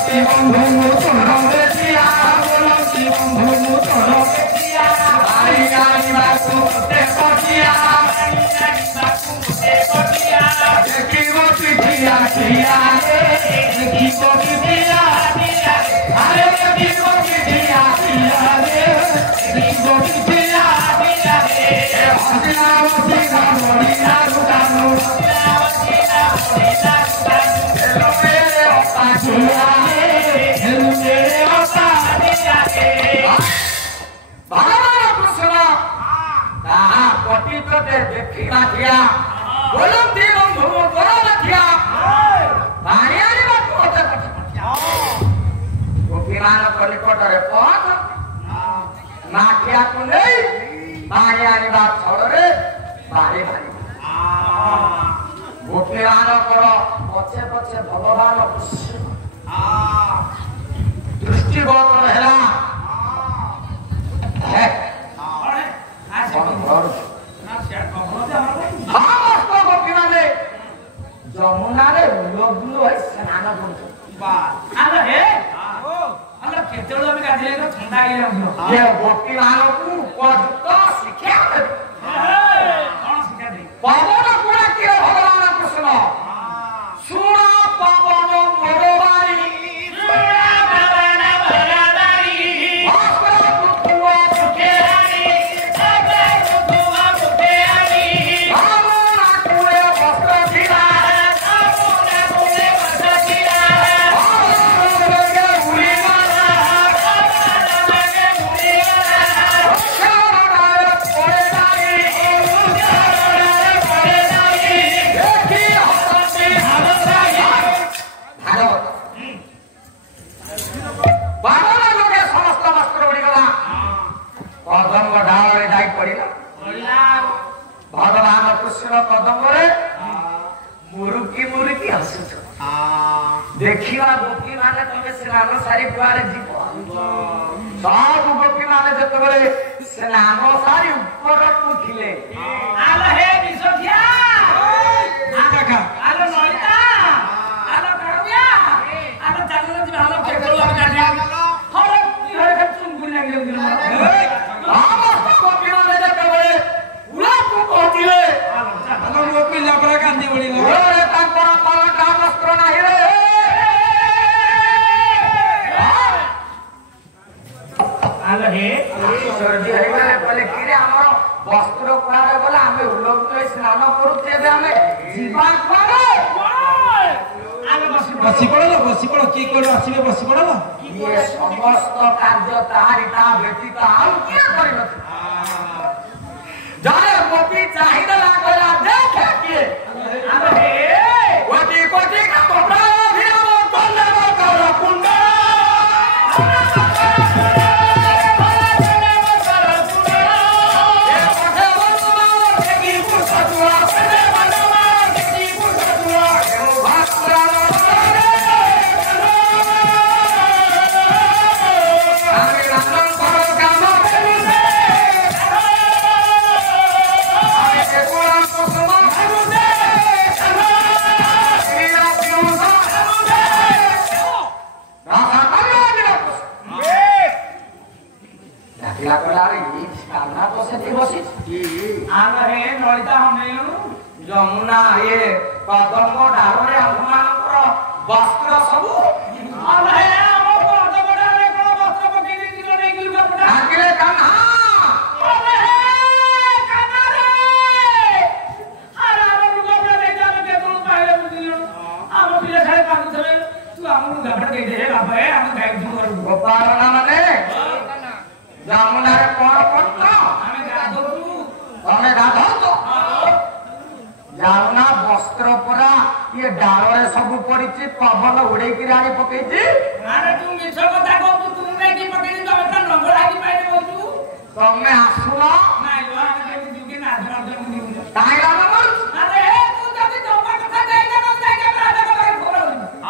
বন্ধু তোর বেশিয়া বলছি বন্ধু তোর বেশিয়া বাড়ি আনিবাকু মতে পটিয়া দেখিব পিঠিয়া ঠিয়া দেখিব পিঠিয়া আরে দেখিব পিঠিয়া ঠিয়া দেখিব পিঠিয়া হসিনা হসিনা মরিনা গুটানো ভগবান কৃষ্ণ তাহা পতিততে দেখি নাঠিয়া বলନ୍ତି বন্ধু তোর নাঠিয়া ପାଣି ଆଣିବାକୁ ମତେ ଗୋପୀମାନଙ୍କ ନିକଟରେ ପହଞ୍ଚ ନାଠିଆକୁ ନେଇ ପାଣି ଆଣିବା ଛଳରେ ବାହାରି ବାହାରି ଗୋପୀମାନଙ୍କର ପଛେ ପଛେ ଭଗବାନ ଦୃଷ୍ଟିଗୋଚର ହେଲା ସମସ୍ତ ଗୋପୀମାନେ ଯମୁନାରେ ଉଲଗ୍ନ ହୋଇ ସ୍ନାନ କରୁଛନ୍ତି ଗୋପୀମାନଙ୍କୁ ଉପଯୁକ୍ତ ଶିକ୍ଷା ଦେବେ ପବନ ଗୁଣା କିଏ ଭଗବାନ କୃଷ୍ଣ ଶୁଣ ପବନ ମୋରବାରୀ ଭଗବାନ କୃଷ୍ଣ କଦମରେ ମୁରୁକି ମୁରୁକି ହସୁଛ ଦେଖିବା ଗୋପୀ ମାନେ ତମେ ସ୍ନାନ ସାରି କୁଆଡେ ଯିବ ସବୁ ଗୋପୀ ମାନେ ଯେତେବେଳେ ସ୍ନାନ ସାରି ଉପରକୁ ଉଠିଲେ ବସ୍ତ୍ର କୁଆଡେ ଗଲେ ଆମେ ଉଲଗ୍ନ ସ୍ନାନ କରୁଛେ ଏବେ ଆମେ ଯିବା କୁଆଡେ ବସି ପଡ କିଏ କୋଉଠି ଆସିବେ ବସି ପଡ ଇଏ ସମସ୍ତ କାର୍ଯ୍ୟ ତାହାରି ତା ବ୍ୟତୀତ ଆଉ କିଏ କରିନଥିବ ଜଣେ ଗୋପୀ ଚାହିଁଦେଲା କହିଲା ଦେଖେ କିଏ କୋଟି କୋଟି କପଡ଼ା ଭିଡ କଲେବ କର କୁଣ୍ଡ ଯମୁନା ଏ କଦମ୍ବ ଡାଳରେ ଆମମାନଙ୍କର ବସ୍ତ୍ର ସବୁ ଗୋପାଳନା ମାନେ ଯମୁନାରେ କଣ କରୁଛ ତମେ ଗାଧଉଛ ଯାଉନା ବସ୍ତ୍ର ପରା ଇଏ ଡାଳରେ ସବୁ ପଡିଛି ପବନ ଉଡେଇକିରି ଆଣି ପକେଇଛି ତମେ ଆସୁନ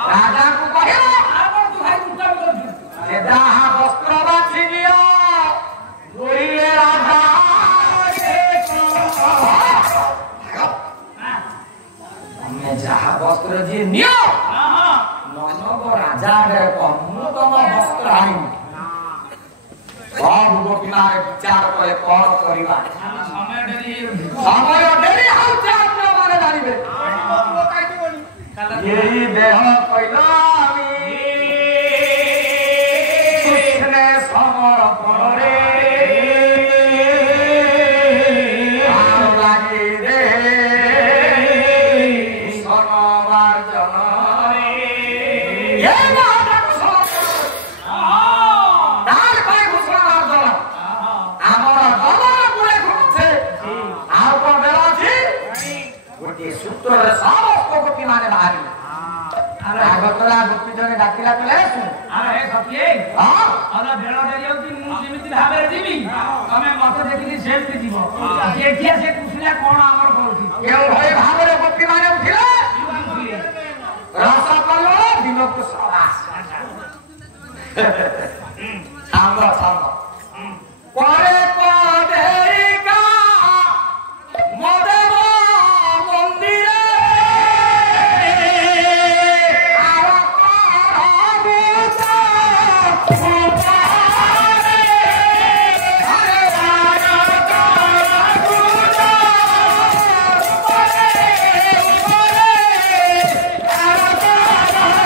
ରାଜାକୁ କହିବ ଯାହା ବସ୍ତ୍ର ବାଛି ନିଅ ରାଜା ତମେ ଯାହା ବସ୍ତ୍ର ଯିଏ ନିଅ ନନବ ରାଜା ଆଗରେ କହ कौन करिबा समय डेरी समय डेरी होउछ आपन माने जानिबे यही देह कइलामी कृष्ण समर्पण रे आर लागि रे सनवार जन रे ये महाराज तार भाई घोषणा दल ଆମର ଦଳ ଗୁଡେ ଘୁରୁଛେ ଆଉ କଣ ବେଳ ଅଛି ଗୋଟିଏ ସୂତ୍ରରେ ସମସ୍ତ ଗୋପୀ ମାନେ ବାହାରିଲେ ଆଗତରା ଗୋପୀ ଜଣେ ଡାକିଲା କହିଲେ ଶୁଣ ଆରେ ହେ ସଖୀ ଅର ବେଳ ଡେରି ହଉଛି ମୁଁ ଯେମିତି ଭାବରେ ଯିବି ତମେ ମତେ ଦେଖିକି ସେମିତି ଯିବ ଦେଖିଆ ସେ କୁଶିଲା କଣ ଆମର କରୁଛି କେଉଁଭଳି ଭାବରେ ଗୋପୀ ମାନେ ଉଠିଲେ ରସ କଲ ଦିନକୁ ସବାସ ସାଙ୍ଗ ସାଙ୍ଗ ପରେ ପଦେଇକା ମଦେବ ମନ୍ଦିରେ ଆର କରବୁତା ଉପାରେ ଆରେ ଆର କରବୁତା ଉପାରେ ଆର କରବୁତା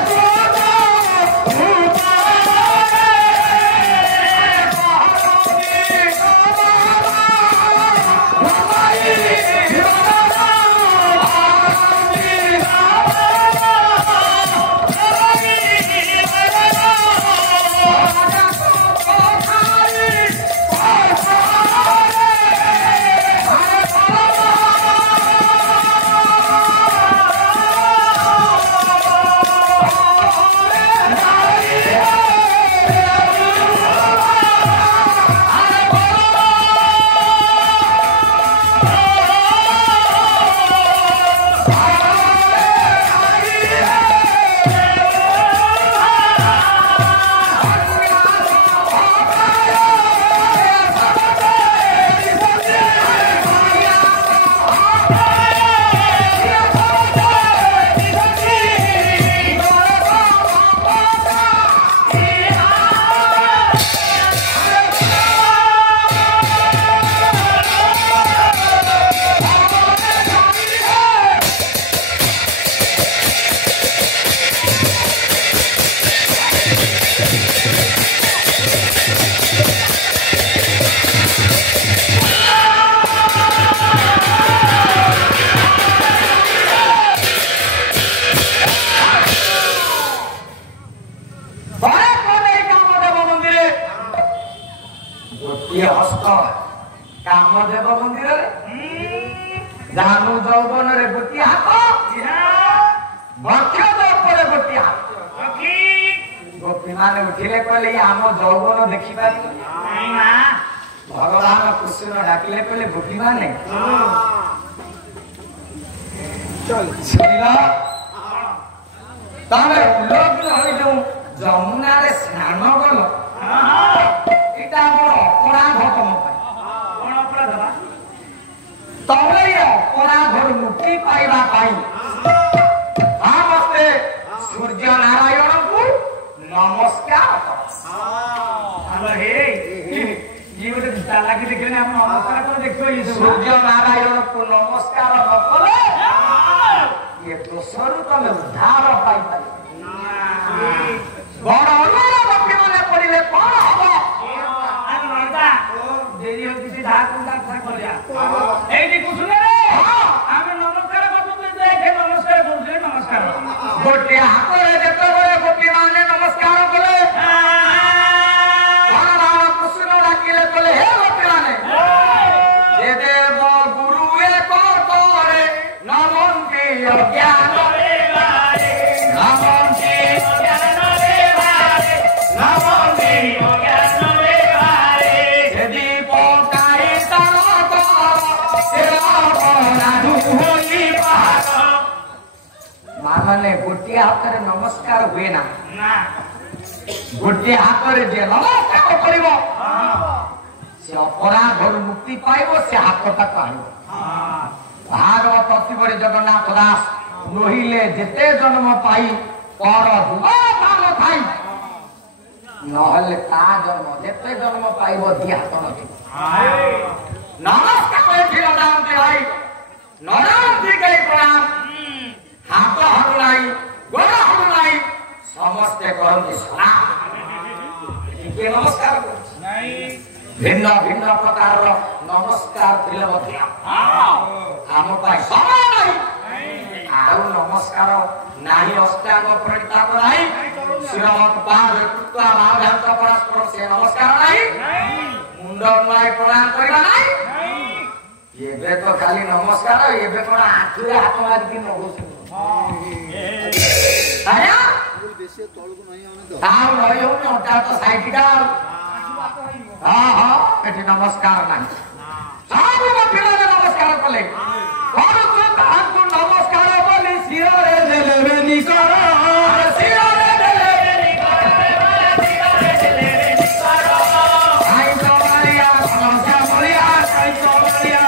गोटिए हस्त कामदेव मंदिर जानू जौवन रे गोटिए हाथ बक्ष दर्पणे गोटिए हाथ गोपी माने उठिले कहले आम जौवन देखि पारि भगवान कृष्ण डाकिले कहले गोपी माने चल सुनिला तमे लोग होई जो जमुना रे स्नान गलो এটা আমার অপরাধ তম পাই কোন অপরাধ বা তবে এই অপরাধর মুক্তি পাইবা পাই আমাতে সূর্য নারায়ণଙ୍କୁ নমস্কার আমার হে ये ଗୋଟେ ଚାଲାକି ଦେଖିଲେ ଆପଣ ନମସ୍କାର କରି ଦେଖିବ ଇଏ ସୂର୍ଯ୍ୟ ନାରାୟଣଙ୍କୁ ନମସ୍କାର ନ କଲେ ଏ ଦୋଷରୁ ତମେ ଉଦ୍ଧାର ପାଇପାରିବ ବଡ଼ ଅନୁରୋଧ ଭକ୍ତିମାନେ ପଡ଼ିଲେ କଣ ହବ देरी होती से धाक करिया एई कुसुने रे हम नमस्कार करतो देखे नमस्कार करतो नमस्कार गोटे हाथ रे देखो रे गोपी माने नमस्कार कले भगवान कृष्ण डाकिले कले हे गोपी माने जे देव गुरु एक करे नमन्ति ज्ञान रे बारे नमन्ति ज्ञान रे बारे नमन्ति ज्ञान रे बारे यदि पोकाई तनो तेरा राधु होई पार माने गोटे हाथ रे नमस्कार हुए ना गोटे हाथ रे जे नमस्कार करिवो से अपराध मुक्ति पाइबो से हाथ तक आइबो भागवत अति बड़ी जगन्नाथ दास नहिले जेते जन्म पाई पर दुआ भाग थाई नहले ता जन्म जेते जन्म पाइबो दी हाथ नथि नमस्कार करे फिर दाम के भाई नरम दिखे प्रणाम हाथ हरुलाई गोड़ हरुलाई समस्ते करंती सलाम के नमस्कार नहीं भिन्न भिन्न प्रकार नमस्कार थिले मध्य हम पाई समय नहीं आउ नमस्कार नाही अष्टांग प्रणिता नाही श्रीमत पाद कृत्वा भावधांत परस्पर से नमस्कार नाही मुंडन नाही प्रणाम करबा नाही एबे तो खाली नमस्कार एबे कोन आठुरे हाथ मारी कि नगोस आया बेसी तळको नाही आउने तो ताव नाही हो नटा तो साइड का हां हां एठी नमस्कार नाही साबु पिला नमस्कार कले और तो तान को नमस्कार बोली सिरे देले रे निकर सिरे देले रे निकर सिरे देले रे निकर आई तोरिया समस्या बोलिया आई तोरिया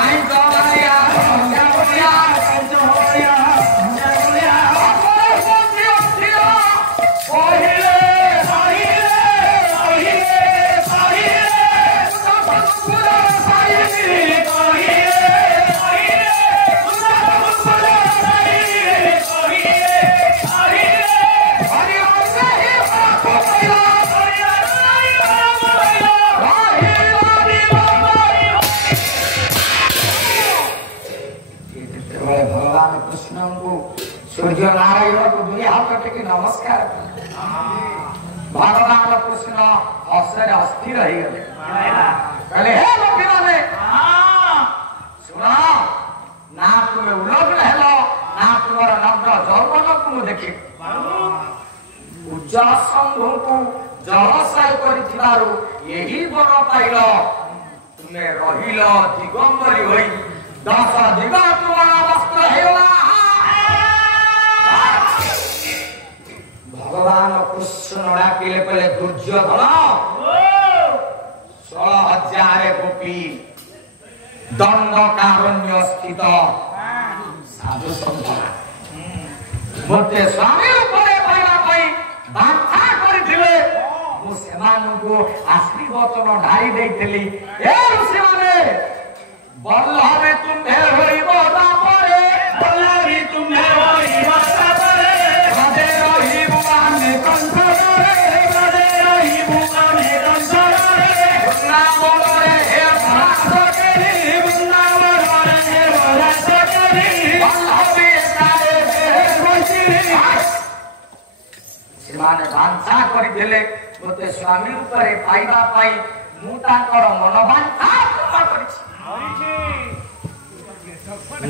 आई तोरिया समस्या बोलिया आई तोरिया बोलिया और बोलियो सिरो ओहिले ओहिले ओहिले भगवान कृष्ण को सूर्य नारायण को दुनिया हाथ टेकी नमस्कार भगवान कृष्ण अवसर अस्थिर रही गए कहले हे लोकी माने सुनो ना तुम्हें उलग्न हेलो ना तुम्हारा नग्न जौवन को देखि उज्जल शंभु को जलसाय करिथिबारु यही वन पाइल तुम्हें रहिल दिगंबरी होई 10 दिग तुम्हारा वस्त्र हेला भगवान कृष्ण डाकिले पहले दुर्योधन 16,000 गोपी दंडकारण्य स्थित साधु संत मते स्वामी उपरे पाइला पई बांधा करथिले मु सेमानकु आशीर्वचन ढाई देइथिली ए ऋषि माने बल्लभे तुम्हे होइबो तापरे बल्लभी तुम्हे होइबो तापरे राधे रहिबो आमे कंठरे राधे रहिबो आमे कंठरे वृंदावनरे हे भरासकेरी वृंदावनरे हे भरासकेरी बल्लभी काए हे होइसिरी ସେମାନେ ବାଞ୍ଛା କରିଥିଲେ ମୋତେ ସ୍ୱାମୀ ଉପରେ ପାଇବା ପାଇଁ ମୁଁ ତାଙ୍କର ମନବାଞ୍ଛା ପୂରଣ କରିଛି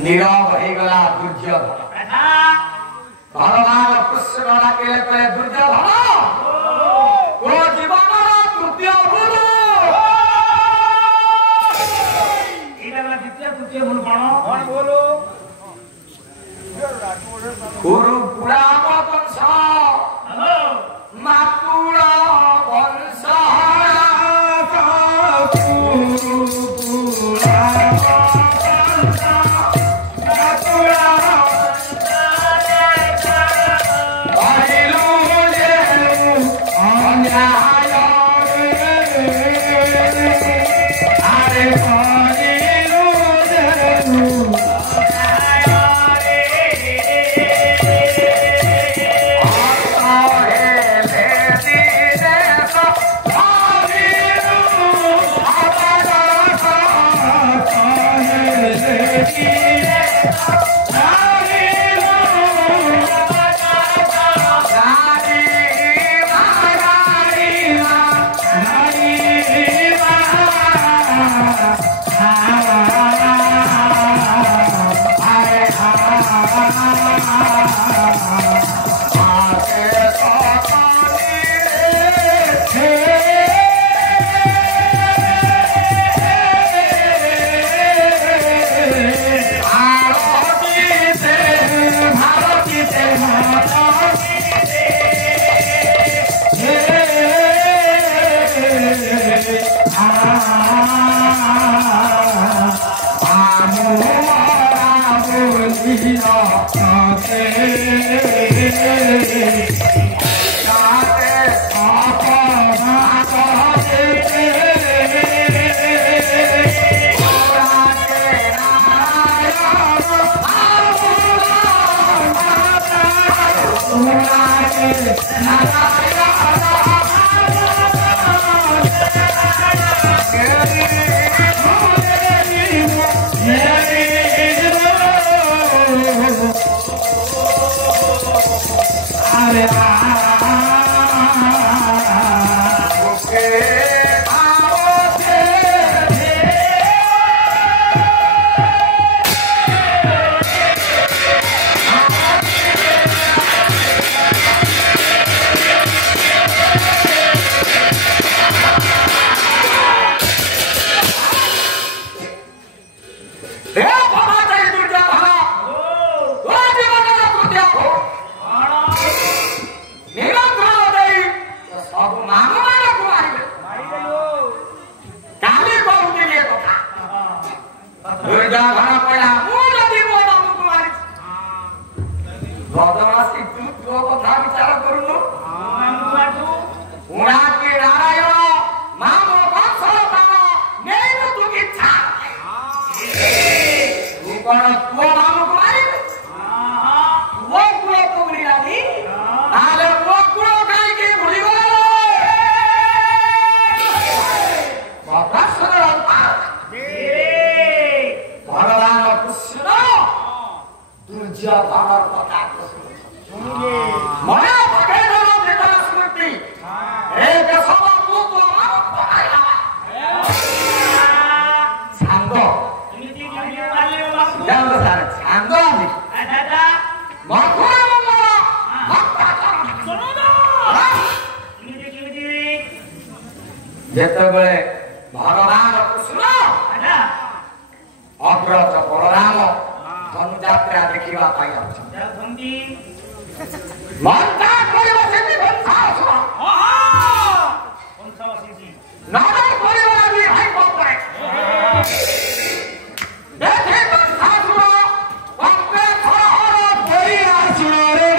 ନୀରବ ହେଇଗଲା ଦୁର୍ଯ୍ୟୋଧନ ଭଗବାନ କୃଷ୍ଣ ଡାକିଲେ କହିଲେ ଦୁର୍ଯ୍ୟୋଧନ ତୋ ଜୀବନର ତୃତୀୟ ଭୁଲ ଏଇଟା ହେଲା ଦ୍ୱିତୀୟ ତୃତୀୟ ଭୁଲ କଣ ଭୁଲ ଗୁରୁ ପୁରାଣ ବଂଶ ମାକୁଳ ବଂଶ যেতবে ভগবান কৃষ্ণ অগ্রজ বলরাম ধনুযাত্রা দেখিবা পাই অছন্তি মন্ত্রা করিব সেটি বংশাসুর নগর করিব আমি ভাই বপরে দেখে বংশাসুর বংশে ধরহর বই আসুর রে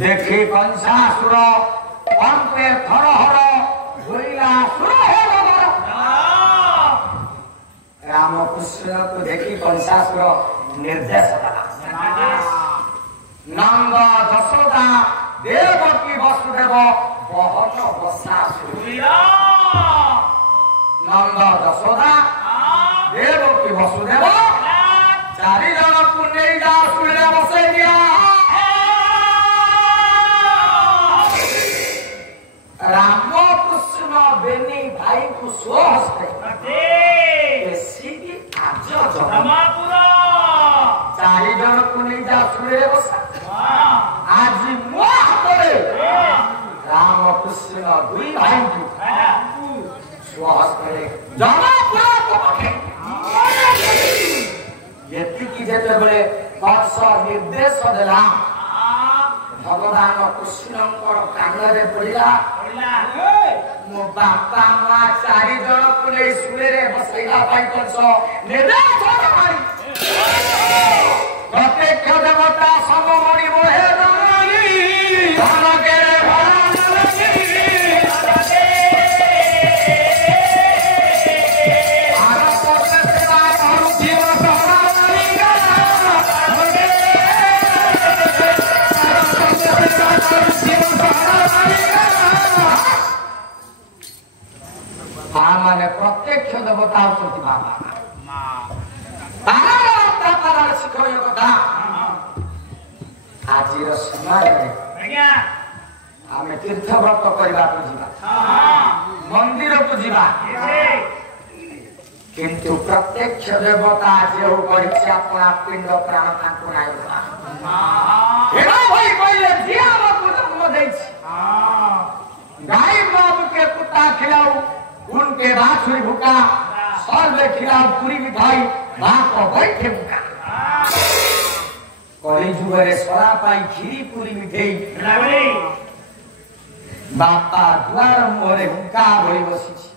দেখি কংসাসুর অন্তে ধরহর হইলা সুর রামকৃষ্ণকে দেখি কংসাসুর निर्देश नंद यशोदा देवकी वसुदेव बहुत बसा नंद यशोदा देवकी वसुदेव चारि जन को नहीं जा सुले बसे दिया राम कृष्ण बेनी भाई को सोहस्ते आज चारि जन को नहीं जा सुले बसा आज मो हाथ राम कृष्ण दुई भाई को सोहस्ते जमापुरा को पठे एतिकी जेतेबेले वत्स निर्देश देला भगवान कृष्णंकर कानरे पड़िला मो बापा मा चारि जन को ले सुले रे बसैला पाई करछ निर्देश मारी प्रत्येक देवता सब मरि बोहे नानी धन के माने प्रत्यक्ष देवता होती बाबा शिखर कथा आज समाज आम तीर्थव्रत करने मंदिर को जीवा किंतु प्रत्यक्ष देवता जो करिछि अपना पिंड प्राण ताको नाय हेरा भाई कहले जिया बाबू जन्म दैछि गाय बाबू के कुत्ता खिलाऊ उनके बाछुरी भूखा सर्वे खिलाऊ पूरी मिठाई भात बैठे भूखा कली जुगरे सरा पाई खीरी पूरी मिठाई बापा दुआर मोरे हुंका भई बसिछि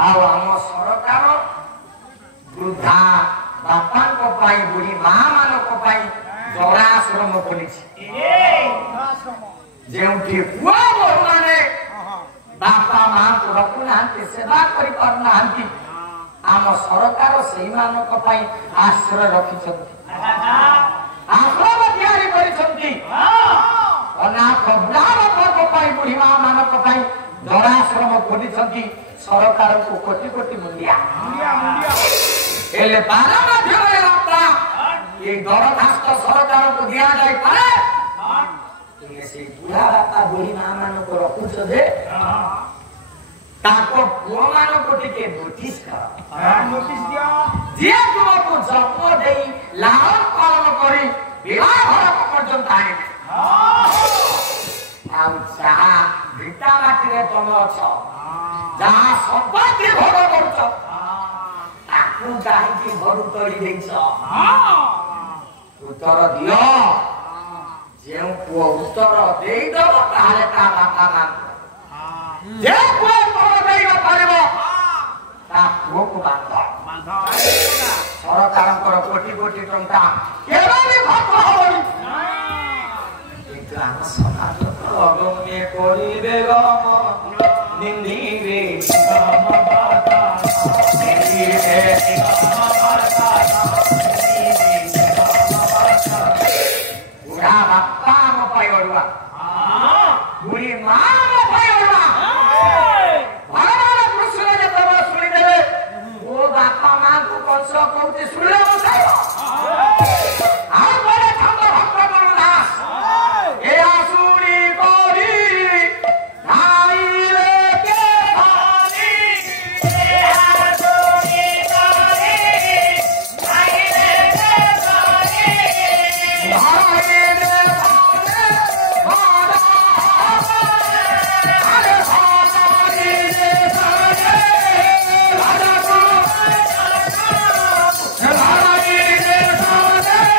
आउ आम सरकार वृद्धा बापा को पाई बुढ़ी मां मान को पाई जराश्रम खोलिछि जेउठी पुआ बहु माने बापा मां को रखु नांती सेवा करि पर नांती आम सरकार सेही मानक पाई आश्रय रखिछन्ति आश्रम तैयारी करिछन्ति अनाथ बुढ़ार पर्व पाई बुढ़ी मां मानक पाई जराश्रम खोलिछन्ति सरकार को कोटि कोटि मुंडिया एले बारा माध्यमरे रास्ता ये दरखास्त सरकार को दिया जाय पारे ये से बुढ़ा बापा बुढ़ी मां मानक रखुछ दे ताको पुआ मानक टिके नोटिस कर नोटिस दिया जे तुमको जन्म देई लालन पालन करी विवाह घर पर्यंत आने आउ जहा भिटा माटी तुम अछ जहा संपत्ति भोग करछ ताकू काहे भरू तोड़ी देछ उत्तर दियो जे पुआ उत्तर देई दब ताले ता बापा मान जे पुआ उत्तर देई पारिबो ता पुआ को बांध सरकार कोटि कोटि टंका केबे भी खर्च होबनी ग्राम समाज अगम्य करिबे गम निंदिरे गम बाता निंदिरे गम बाता बुढ़ा बापा मो पायरुआ बुढ़ी मां मो पायरुआ भगवान कृष्ण जे तब सुनि देबे ओ बापा मां को कंस कहते सुनिले बसायो आ बड़े छंद भक्त बनदास ए आसुरी कोरी नाइले के पानी ए आसुरी कोरी नाइले के पानी नाइले पानी बारा अरे हारी रे सारे राजा को हारी रे सारे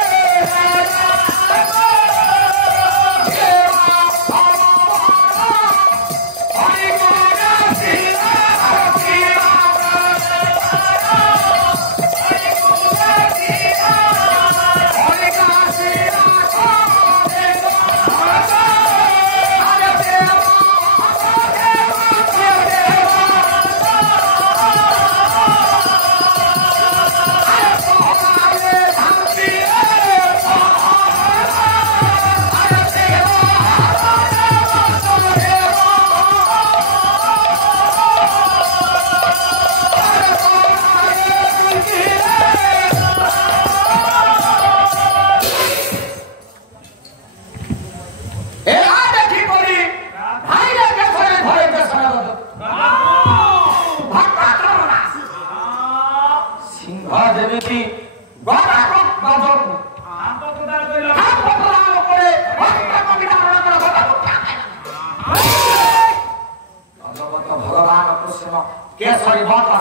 भगवान कृष्ण केसरी भक्त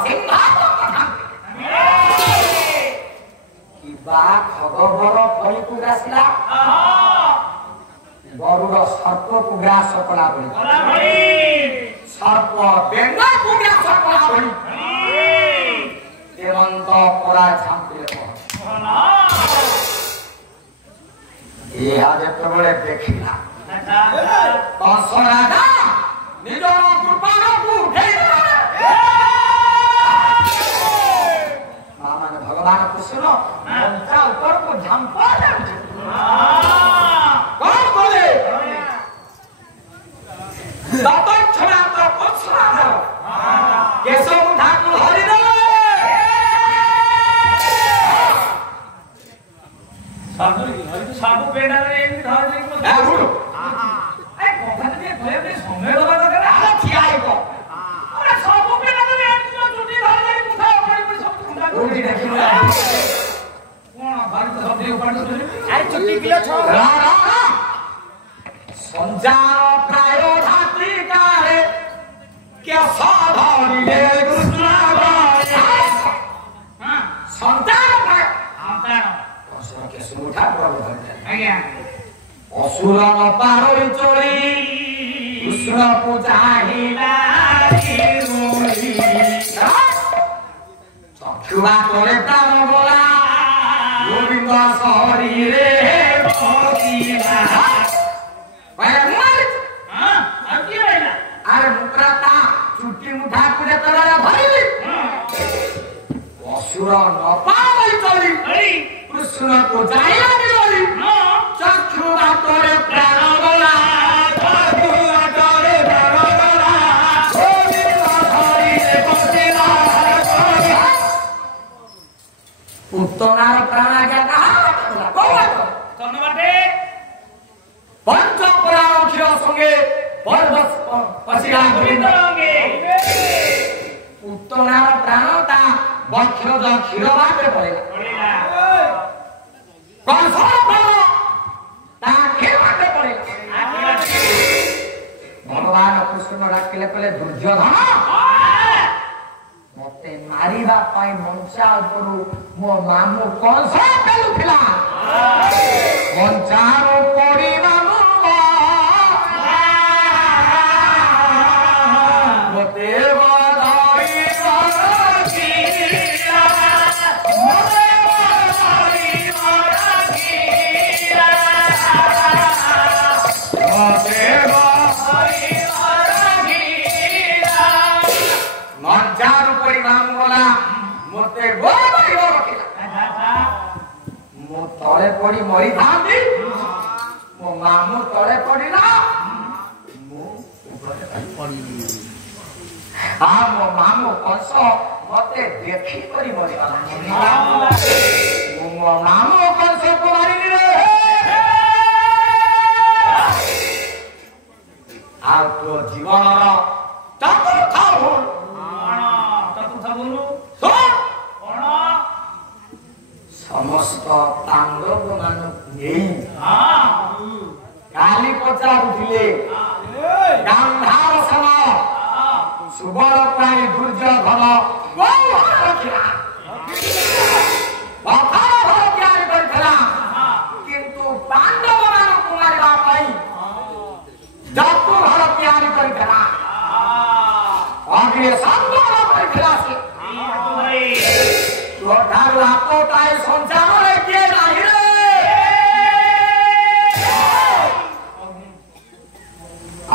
खगबर फली को ग्रासला गरुड़ सर्प को ग्रास कला सर्प बेंगा को ग्रास कला देवंत परा झांपिले जेतबे देखिला कंस राजा निज कृपाण को माने भगवान कृष्ण मंचा ऊपर को झांपा कौन बोले दाता छड़ा तो पछड़ा जाओ केशव ठाकुर हरि रे साबु बेडा रे एक धर दे को ए उड़ ए कोठा ते भय भय समय बाबा करे आ ठिया आइबो अरे साबु बेडा रे एक जो संजार प्राय धाती कारे केस धरिले कृष्ण संतान प्राय असुर केस उठा असुर न पारई चोरी कृष्ण पूजाहिला चक्षुआ तोरे प्राण बोला गोविंद शरीरे बसिला अरे मुक्राता चुट्टी मुठा कुजे तोरा भरिली असुर न पारई चोरी कृष्ण पूजाहिला बिरोली चक्षुआ तोरे प्राण बोला उत्तनार प्राण आज्ञा पंच पुराण क्षीर संगे उत्तनार प्राण ता बक्षज क्षीर बाटे पड़ेगा कंसर प्राण ता क्षीर बाटे पड़ेगा भगवान कृष्ण डाकिले कहले दुर्योधन मते मारिबा पाई मंचा उपरु मो मामू कंस पेलुथिला मंचारो पड़िबा मते बधाई बरखीरा मते बधाई बरखीरा मते बधाई बरखीरा मंचारो पड़िबा मोला मते बधाई बरखीरा मो तले पड़ी मरी थांती मो मामू तले पड़ी ना मो पड़ी आ मो मामू कंस मते देखी करी मरी गला मो मामू कंस को मारी रे आ तो जीवन रो चतुर्थ भूल समस्त तांडव मानव नहीं काली पचारुथिले गांधार सम सुबल प्राणी दुर्योधन किंतु पांडव मानव मारिबा पाई चतुर्थ तैयारी करथिला अग्रे संग्राम करथिला से तोठारु आपोटाई संसारे किए नाही रे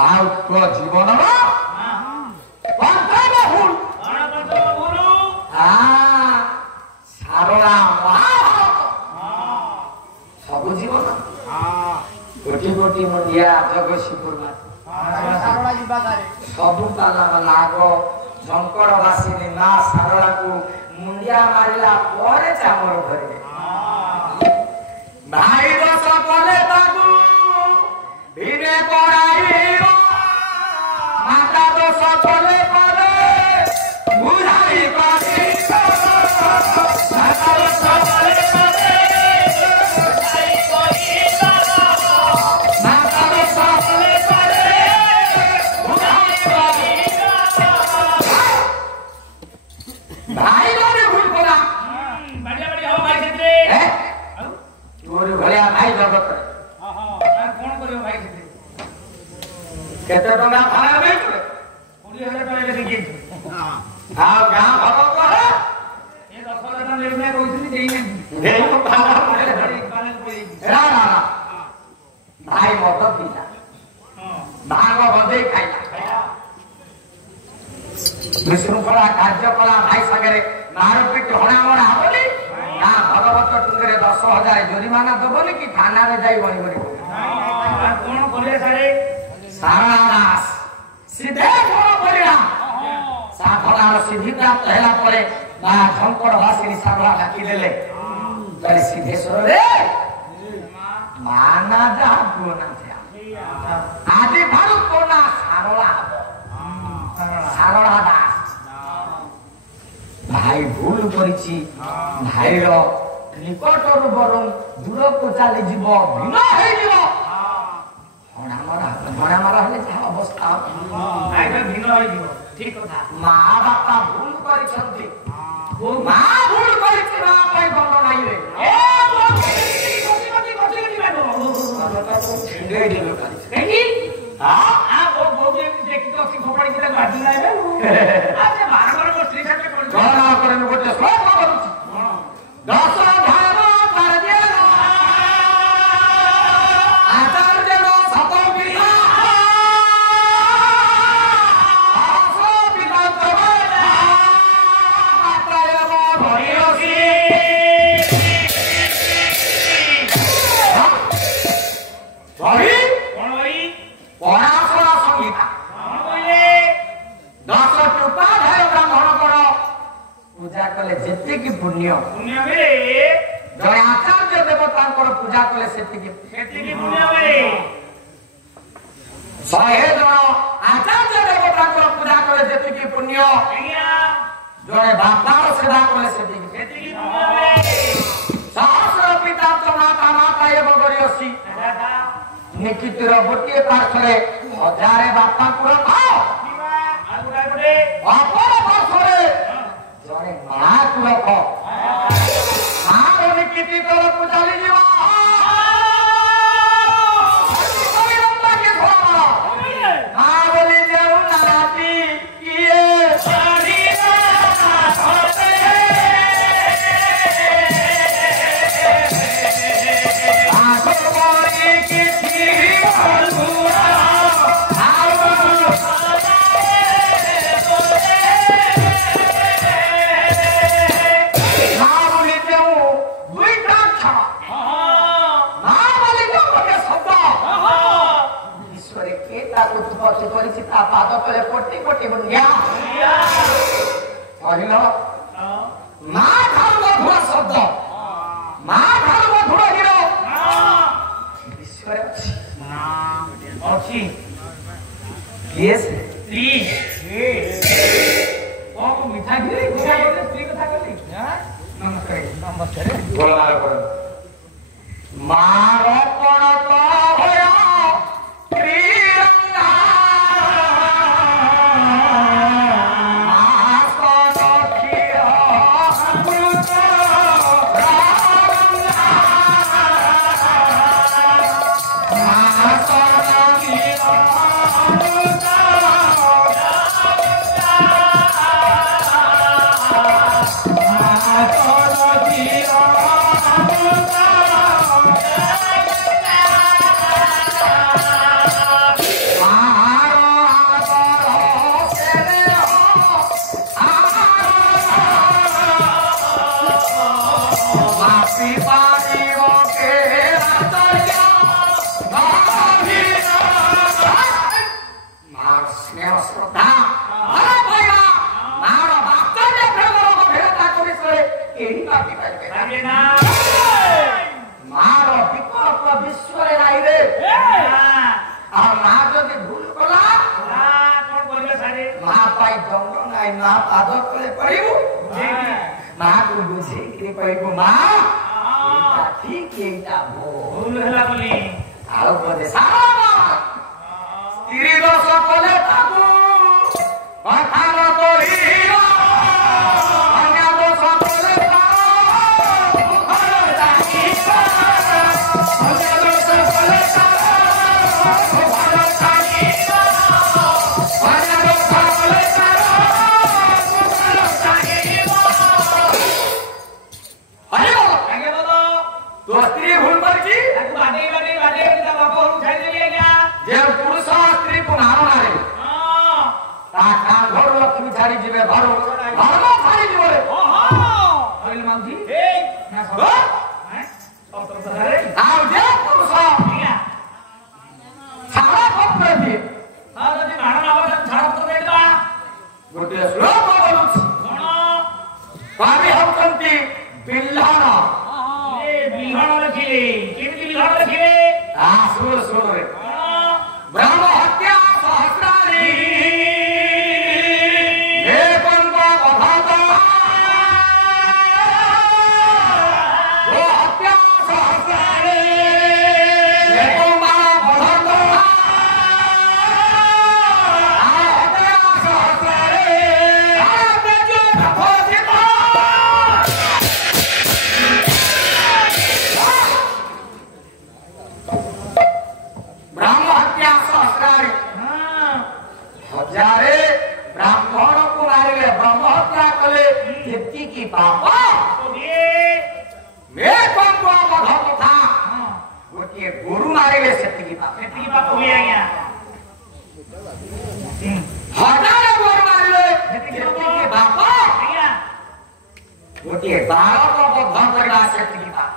आउ तो जीवन रो पंचम भूल सारला महाभारत सब जीवन कोटि कोटि मुंडिया जगसीपुर सारला जीवा करे सब ताला नाग शंकर वासिनी ना सारला को मुंडिया मारिला परे चामर धरिले भाई दस कले ताकू भिने कराइबो माता दस कले करे बुझाई पासिबो माता दस कले करे बुझाई पासिबो माता दस कले करे बुझाई पासिबो भाई भलिया भाई जगत कौन करियो भाई केते टंगा भाड़ा में 20,000 टका देखि हां गां भगत करे ए 10,000 टका लेने कहउथि देई देई भाड़ा रा भाई मत पीला भाग बदे खाइला विशृंखला कार्यकला भाई सागरे मारपीट हणा मरा होली ना भगवत टुंगरे 10,000 जरिमाना दबोली कि थाना रे जाई बणी बणी कौन बोले सारे सारा दास सीधे कोन पड़िला साफलार सिद्धि प्राप्त हैला परे ना झंकर भासिनी सागला डाकी देले तले सीधे सर रे माना जा कोना थिया आदि भारत कोना सारला सारला दास भाई भूल करिछि भाईर ନିକଟରୁ ବରଂ ଦୂରକୁ ଚାଲିଯିବ ଭିନ୍ନ ହେଇଯିବ ହଣା ମାରା ହେଲେ ଯାହା ଅବସ୍ଥା ଭିନ୍ନ ହେଇଯିବ ଠିକ କଥା ମା ବାପା ଭୁଲ କରିଛନ୍ତି ମା ଭୁଲ କରିଛି ମା ପାଇଁ ଭଲ ନାହିଁ ରେ ଯେତିକି ପୁଣ୍ୟ ଜଣେ ଆଚାର୍ଯ୍ୟ ଦେବତାଙ୍କର ପୂଜା କଲେ ସେତିକି ପୁଣ୍ୟ 100 ଜଣ ଆଚାର୍ଯ୍ୟ ଦେବତାଙ୍କର ପୂଜା କଲେ ଯେତିକି ପୁଣ୍ୟ ଜଣେ ବାପାର ସେବା କଲେ ସେତିକି ସହସ୍ର ପିତା ମାତା ମାତା ଏବଂ କରିଅସି ନିକିତିର ଗୋଟିଏ ପାର୍ଶ୍ୱରେ 1000 ବାପାଙ୍କୁ ରଖ ଅପର ପାର୍ଶ୍ୱରେ ଜଣେ ମାକୁ ରଖ ମାର ନିକିତି ତଳକୁ ଚାଲିଯିବ ମା ବୋଲି ଯେଉଁ ନାତି କିଏ କରିଛି ତା ପାଦ ତଳେ କୋଟି କୋଟି କହିଲ ମା ଠାରୁ ମଧୁର ଶବ୍ଦ ମା ଠାରୁ ମଧୁର ହୀର ବିଶ୍ୱରେ ଅଛି କିଏ ସ୍ତ୍ରୀ ମିଠା ସ୍ତ୍ରୀ କଥା କହିଲି ନମସ୍କାର ମାର କଣ हत्या कले व्यक्ति की पाप मैं कौन को बध था गोटे गोरु मारे सेति पाप हुए आज्ञा हजार गोरु मारे सेति पाप आज्ञा गोटे बालक बध करवा सेति पाप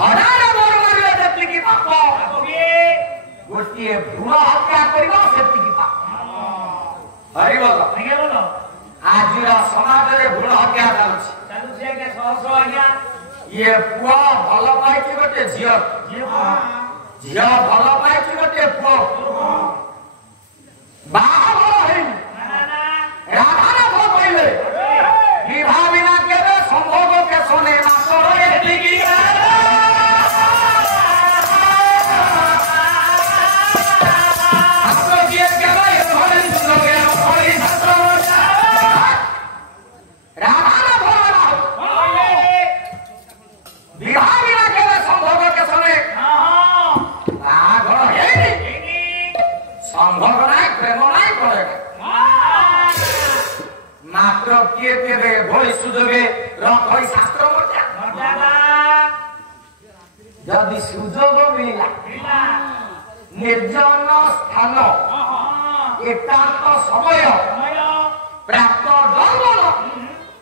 हजार गोरु मारे सेति पाप गोटे भ्रूण हत्या करवा सेति पाप हरि बोल आज्ञा बोलो आज समाज रे भ्रूण हत्या चालुछि चालू से आज्ञा सहस्र आज्ञा ये पुआ भल पाइछि गोटे झियो झियो भल पाइछि गोटे पुआ बाहा हेई राधा भो पहिले विवाह बिना केबे संभोग के सोने मातर एतिकी आपको किए केबे भले सुनोगे भले शास्त्र राधा भो विवाह बिना केबे संभोग के सोने बाघर हेई संभोग नाही प्रेम नाही करे मात्र किए केबे भोई सुजोगे रखई शास्त्र मर्या यदि सुजोग मिला निर्जन स्थान एकांत समय प्राप्त जंगल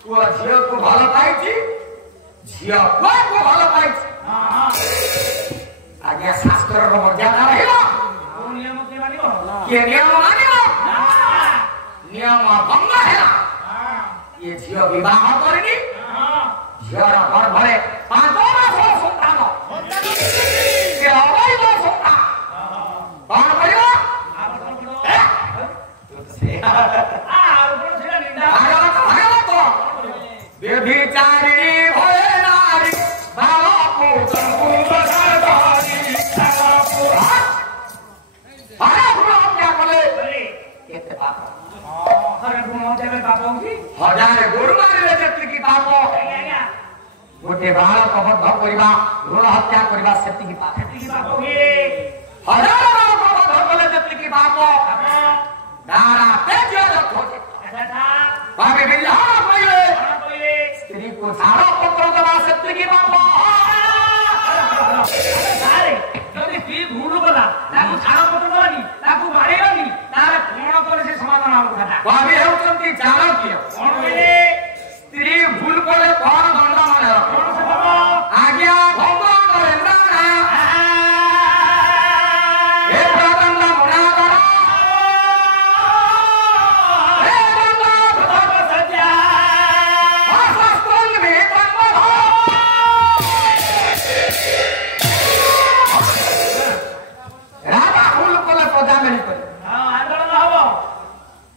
पुआ झियो को भल पाइछि झियो पुआ को भल पाइछि आज्ञा शास्त्र रो मर्यादा रहिला नियम के मानिबो के नियम मानिबो नियम भंग हैला ये झियो विवाह करनी झियर घर भरे 5 मास संतान से अवैध संतान कौन करियो भागवत व्यभिचारिणी भय नारी बालको संपूर्ण सरदारी हरे भ्रूण हत्या कले केते पाप हजार गोरु मारे जेतिकी पाप गोटे बालक बद्ध करवा भ्रूण हत्या करवा सेतिकी पाप हजार बालक बद्ध कले जेतिकी पाप दारा तेज खोजे भाभी बिल्लाह पहिले स्त्री को झाड़ पत्र दवा सेतिकी पाप ଯଦି ସ୍ତ୍ରୀ ଭୁଲ କଲା ତାକୁ ଛାଡ଼ ପତ୍ର ଦେବାନି ତାକୁ ମାରିବାନି ତାହେଲେ କଣ କଲେ ସେ ସମାଧାନ ହବ କଥା ଭାବି ହେଉଛନ୍ତି ଚାଣକ୍ୟ କଣ କହିଲେ ସ୍ତ୍ରୀ ଭୁଲ କଲେ କଣ ଦଣ୍ଡ ମାନେ କଣ ସେ ହବ ଆଜ୍ଞା ଭଙ୍ଗ ନରେନ୍ଦ୍ର ଏ ପ୍ରଦଣ୍ଡ ମୁଣାଦର ଏ ଦଣ୍ଡ ଭଗବ ସତ୍ୟା ଅସସ୍ତୁଲ ବିପନ୍ଦ ରାଜା ଭୁଲ କଲେ ପ୍ରଜା ମିଳି କଲେ ଆନ୍ଦୋଳନ ହବ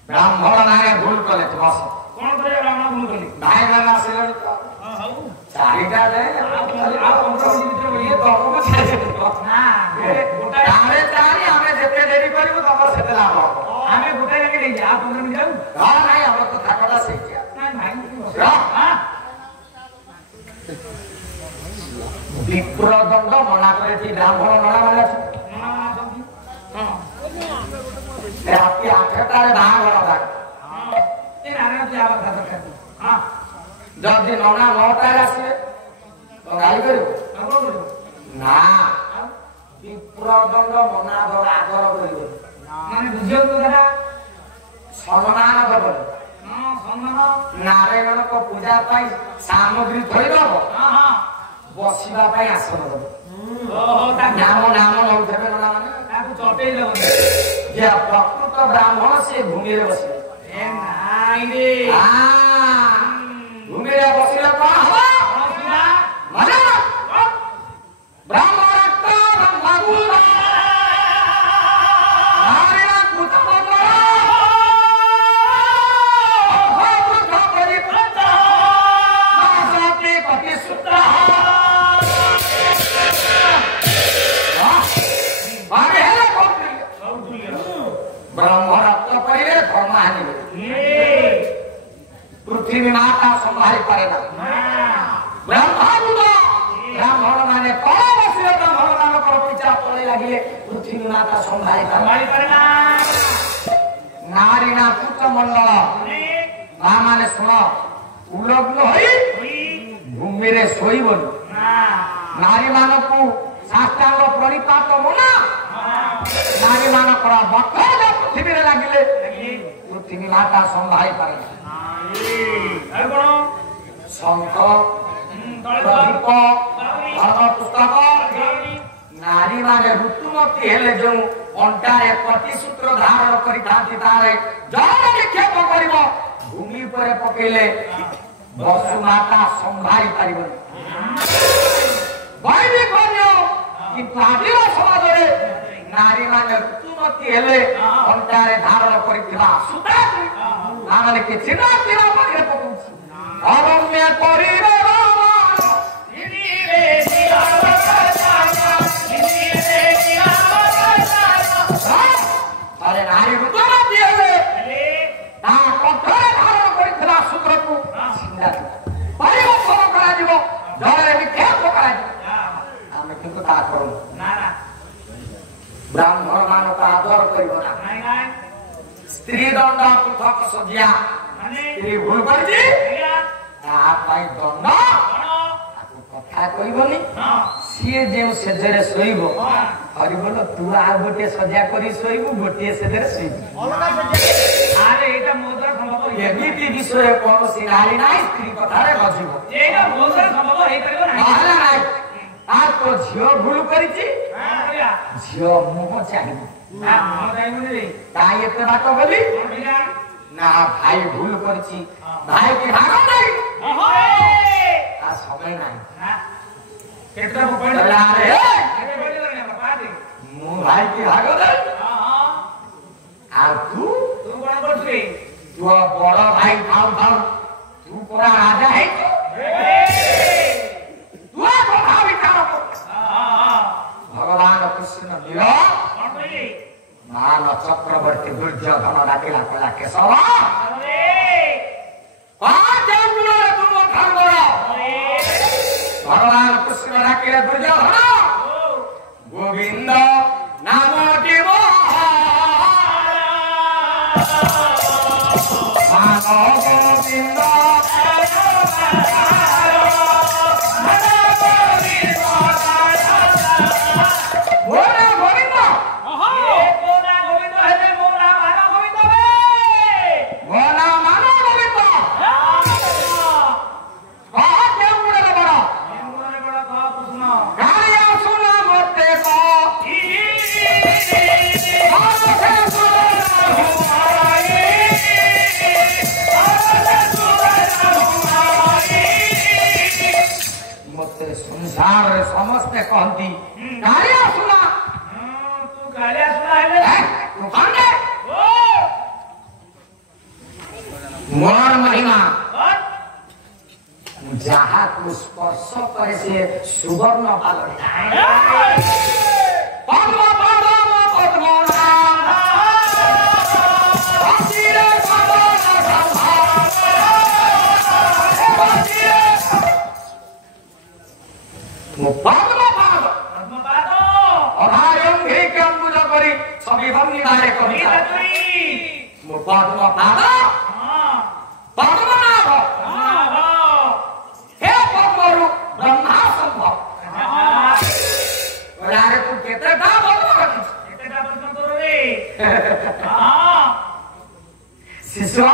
ବ୍ରାହ୍ମଣ ନାରେ ଭୁଲ କଲେ ବସ କଣ କରିବେ ବ୍ରାହ୍ମଣ ଭୁଲ କଲେ ଭାଇ ମାନେ ଆସିଲେଣି ତ ହଉ ଚାରିଟା ରେ ଆଉ 15 ମିନିଟ ଭିତରେ ଇଏ ତମକୁ ଛାଡ଼ିଦେବ ନା ଗୋଟାଏ ତାରେ ଚାରି ଆମେ ଯେତେ ଡେରି କରିବୁ ତମର ସେତେ ଲାଭ ହବ ଆମେ ଗୋଟାଏ ଲାଗି ନେଇଯା ଆଉ 15 ମିନିଟ ଯାଉ ହଁ ନାଇଁ ଆମର ତ ଥାକଟା ସେଇଠିଆ ନାଇଁ ଭାଇ ବିପ୍ରଦଣ୍ଡ ମନା କରେ କି ବ୍ରାହ୍ମଣ ମନା ମାନେ ରାତି 8ଟାରେ ବାହାଘର ଯଦି ନନା 9ଟାରେ ଆସିବେ ତ ଗାଳି କରିବୁ ନା ବିପ୍ରଦଣ୍ଡ ମନା ଆଦର କରିବେ ମାନେ ବୁଝିବାକୁ ଦାଦା ସମ୍ମାନ ଦେବନି ନାରାୟଣଙ୍କ ପୂଜା ପାଇଁ ସାମଗ୍ରୀ ଥୋଇଦବ ବସିବା ପାଇଁ ଆସନ ଦେବ ନାମ ନାମ ନଉଥିବେ ନନା ମାନେ ତାକୁ ଚଟେଇ ଦେବ ଯେ ପ୍ରକୃତ ବ୍ରାହ୍ମଣ ସେ ଭୂମିରେ ବସିବେ ଭୂମିରେ ବସିଲେ କଣ ହବ ମାନେ ବ୍ରାହ୍ମଣ ବ୍ରହ୍ମଗୁରୁ ନାରାୟଣ କୁତମତ ब्रह्म रक्त पड़े धर्म हानि पृथ्वी माता संभाली पारे ना ब्राह्मण माने कौन बसिले ब्राह्मण नामक पिछा पड़े लगे पृथ्वी माता संभाली पारे ना नारी ना पुत्र मंडल ମା ମାନେ ଶୁଣ ଉଲଗ୍ନ ହୋଇ ଭୂମିରେ ଶୋଇବନି ନାରୀ ମାନଙ୍କୁ ଶାସ୍ତ୍ରାଙ୍ଗ ପ୍ରଣିପାତ ମନା ନାରୀ ମାନଙ୍କର ବକ୍ଷ ପୃଥିବୀରେ ଲାଗିଲେ ପୃଥିବୀ ମାତା ସମ୍ଭାଳି ପାରେ ଶଙ୍ଖ ପ୍ରଦୀପ ଧର୍ମ ପୁସ୍ତକ ନାରୀ ମାନେ ଋତୁମତୀ ହେଲେ ଯେଉଁ ଅଣ୍ଟାରେ ପ୍ରତିସୂତ୍ର ଧାରଣ କରିଥାନ୍ତି ତାରେ ଜଳ ନିକ୍ଷେପ କରିବ ଭୂମି ଉପରେ ପକେଇଲେ ବସୁ ମାତା ସମ୍ଭାଳି ପାରିବନି କିନ୍ତୁ ଆଜିର ସମାଜରେ ନାରୀ ମାନେ ଋତୁମତୀ ହେଲେ ଅଣ୍ଟାରେ ଧାରଣ କରିଥିବା ସୂତା ତାମାନେ କିଛି ନା ଥିବା ପାଖରେ ପକଉଛି ଅରଣ୍ୟ କରିବେ ଆରେ ନାରୀ ଋତୁମତୀ ହେଲେ ତା କଣ୍ଠରେ ଧାରଣ କରିଥିବା ସୂତ୍ରକୁ ପରିବର୍ତ୍ତନ କରାଯିବ ଜଳରେ ନିକ୍ଷେପ କରାଯିବ ଆମେ କିନ୍ତୁ ତାହା କରୁନୁ ବ୍ରାହ୍ମଣ ମାନଙ୍କୁ ଆଦର କରିବ ନା ସ୍ତ୍ରୀ ଦଣ୍ଡ ପୃଥକ ସଜ୍ଜା ସ୍ତ୍ରୀ ଭୁଲ କରିଛି ତା ପାଇଁ ଦଣ୍ଡ କଥା କହିବନି ସିଏ ଯେଉଁ ସେଜରେ ଶୋଇବ ହରିବୋଲ ତୁ ଆଉ ଗୋଟିଏ ସଜା କରି ଶୋଇବୁ ଗୋଟିଏ ସେଜରେ ଶୋଇବୁ ଆରେ ଏଇଟା ମୋ ଦ୍ୱାରା ସମ୍ଭବ ଏମିତି ବିଷୟ କୌଣସି ନାରୀ ନାହିଁ ସ୍ତ୍ରୀ କଥାରେ ବସିବ ଏଇଟା ମୋ ଦ୍ୱାରା ସମ୍ଭବ ହେଇପାରିବ ନାହିଁ ନହେଲେ ନାହିଁ ତାର ତ ଝିଅ ଭୁଲ କରିଛି ଝିଅ ମୁହଁ ଚାହିଁବ କାହିଁ ଏତେ ବାଟ ଗଲି ନା ଭାଇ ଭୁଲ କରିଛି ଭାଇ କି ଭାଗ ନାହିଁ ତା ସମୟ ନାହିଁ ମୁଁ ଭାଇ କି ଭାଗ ଦେବି ଆଉ ତୁ କଣ କରୁଛୁ ତୁ ବଡ ଭାଇ ଥାଉ ଥାଉ ତୁ ପୁରା ରାଜା ହେଇଛୁ ତୁ କଥା ବିଚାର ଭଗବାନ କୃଷ୍ଣ ନୀଳ ମାନ ଚକ୍ରବର୍ତ୍ତୀ ଦୁର୍ଯ୍ୟୋଧନ ଡାକିଲା କହିଲା କେଶବ ଭଗବାନ କୃଷ୍ଣ ଡାକିଲେ ଦୁର୍ଯ୍ୟୋଧନ ଗୋବିନ୍ଦ ନାମଟି ଗୋବିନ୍ଦ संसार समस्ते कहती गालिया सुना तू गालिया सुना है तू खाने मोर महिमा जहाँ तू स्पर्श करे से सुवर्ण पालन पद्म पद्म पद्म शिशु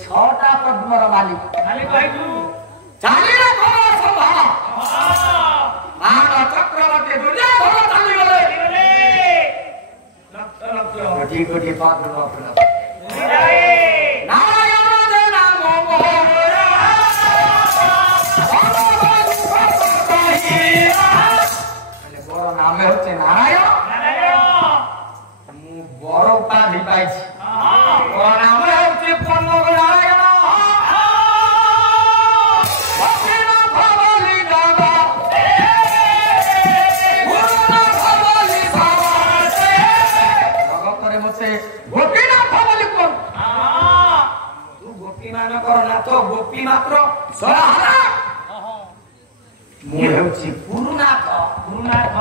छटा पद्मर मालिक चक्रवर्ती कोटी कोटी पात्र बापुला जय नारायण नाम मोरा মানে বড় নামে হচ্ছে নারায়ণ মু বড় উপাধি পাইছি বড় নামে হচ্ছে পন্নগ নারায়ণ गोपी मात्र पुरुनाथ गुरुनाथ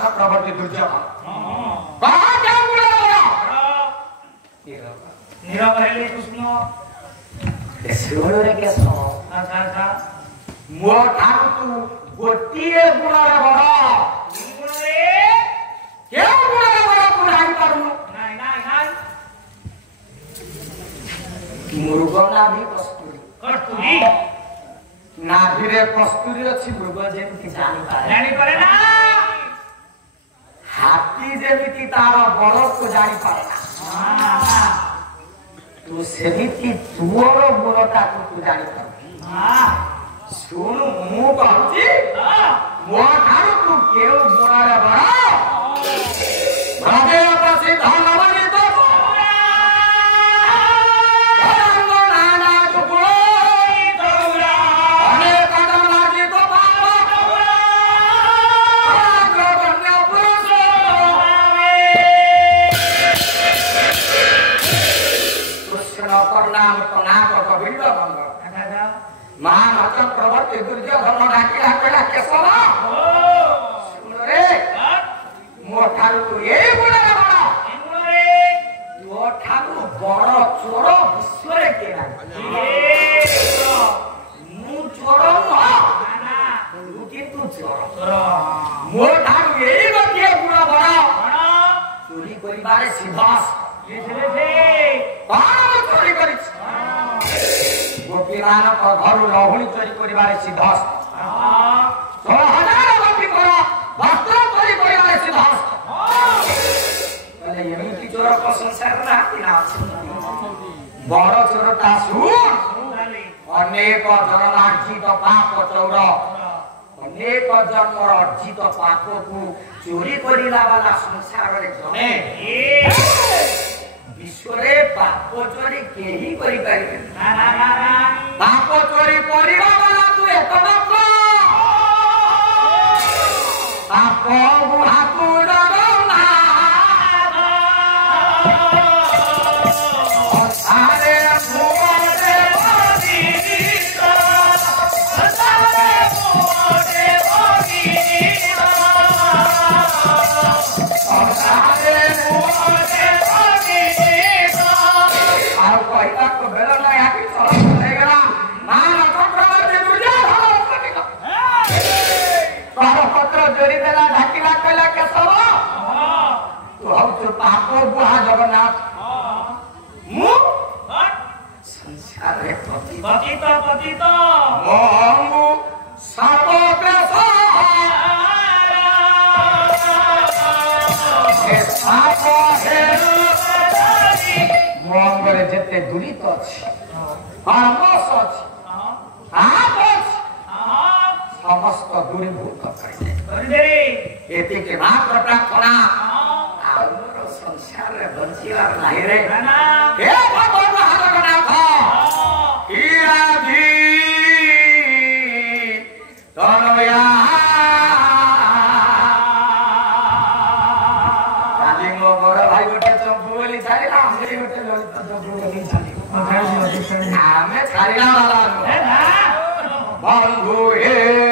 चक्रवर्ती दुर्जय मो ठाकु तू गोटिए गुणर बड़ के गुणर बड़ तू जानि पारु नाइ नाइ नाइ मृग नाभि कस्तूरी कस्तूरी नाभिरे कस्तूरी अछि मृग जेमति जानि पारे ना हाथी जेमिति तार बड़ को जानि पारे ना तू सेमिति तुर गुणटा तू जानि पारु सुन मु कहूची मो ठारू तू केउ गुणरे बड़ भवे प्रसिद्ध नवनी तो गंग नाना टुकुरो गौरा अनेक नाजी तो बाबा अग्रगण्य पुरुष कृष्ण प्रणाम प्रणाम कबिल बंग मान चक्रवर्ती दुर्योधन डाकिला कला केशव सुन रे मो ठारू तू ए गुणरे बड़ मो ठारू बड़ चोर विश्व रे के मु चोर तू किंतु चोर मो ठारू ए गोटिए गुण बड़ चोरी करिबारे सिद्धास चोरी करिछ गोपी मानक घर लहुणी चोरी करिबारे सिद्धस्त 16,000 गोपी कर वस्त्र चोरी करिबारे सिद्धस्त बोले एमिति चोर को संसार नाती ना बड़ चोरटा सुन अनेक जन्मार्जित पाप चौर अनेक जन्मर अर्जित पाप को चोरी करिला वाला संसार रे जने विश्वरे पाप चोरी केही करि पारिबे ना ना ना पाप चोरी करिबा वाला तू एक मात्र पाप बुढ़ा तू डरना सारे मोरे बनी सारे मोरे बनी सारे मोरे ଆଉ କହିବାକୁ ବେଳ ନାହିଁ ଆକି ଚଳ ହେଇଗଲା ମାନ ଚକ୍ରବର୍ତ୍ତୀ ଦୁର୍ଯୋଧନ ପତ୍ର ଜୋରି ଦେଲା ଢାକିଲା କହିଲା କେଶବ ତୁ ହଉଛୁ ପାପ ବୁହା ଜଗନ୍ନାଥ ମୁଁ ସଂସାରରେ पतित पतित ମୁଁ ସର୍ବଗ୍ରାସ ଏ ପାପ ଧର୍ମସ ଅଛି ପାପ ଅଛି ସମସ୍ତ ଦୂରୀଭୂତ କରିଦେ ଏତିକି ମାତ୍ର ପ୍ରାର୍ଥନା ଆଉ ମୋର ସଂସାରରେ ବଞ୍ଚିବାର ନାହିଁ ରେ ହେ ଭଗବାନ ମହାଜଗନ୍ନାଥ ହୀରାଧି ତନୟା କାଲି ମୋ ବଡ଼ ଭାଇ ଗୋଟେ ଚମ୍ପୁ ବୋଲି ଛାଡ଼ିଲା ଆମେ ଗୋଟେ ଲଳିତ ଚମ୍ପୁ ବୋଲି ଛାଡ଼ିଲା ଆମେ ଛାଡ଼ିଲା ବାଲା ବନ୍ଧୁ ହେ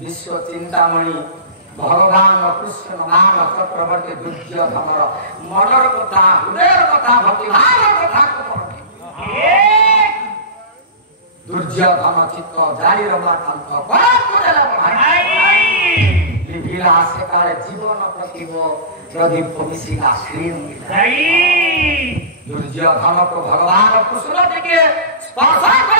विश्व चिंतामणि भगवान कृष्ण नाम चक्रवर्ती दुर्योधनर मनर कथा हृदय कथा भक्तिभाव कथा दुर्योधन चित्त जारीर माथांत से काले जीवन प्रतिभ प्रदीप मिशिका श्री दुर्योधन को भगवान कृष्ण के स्पर्श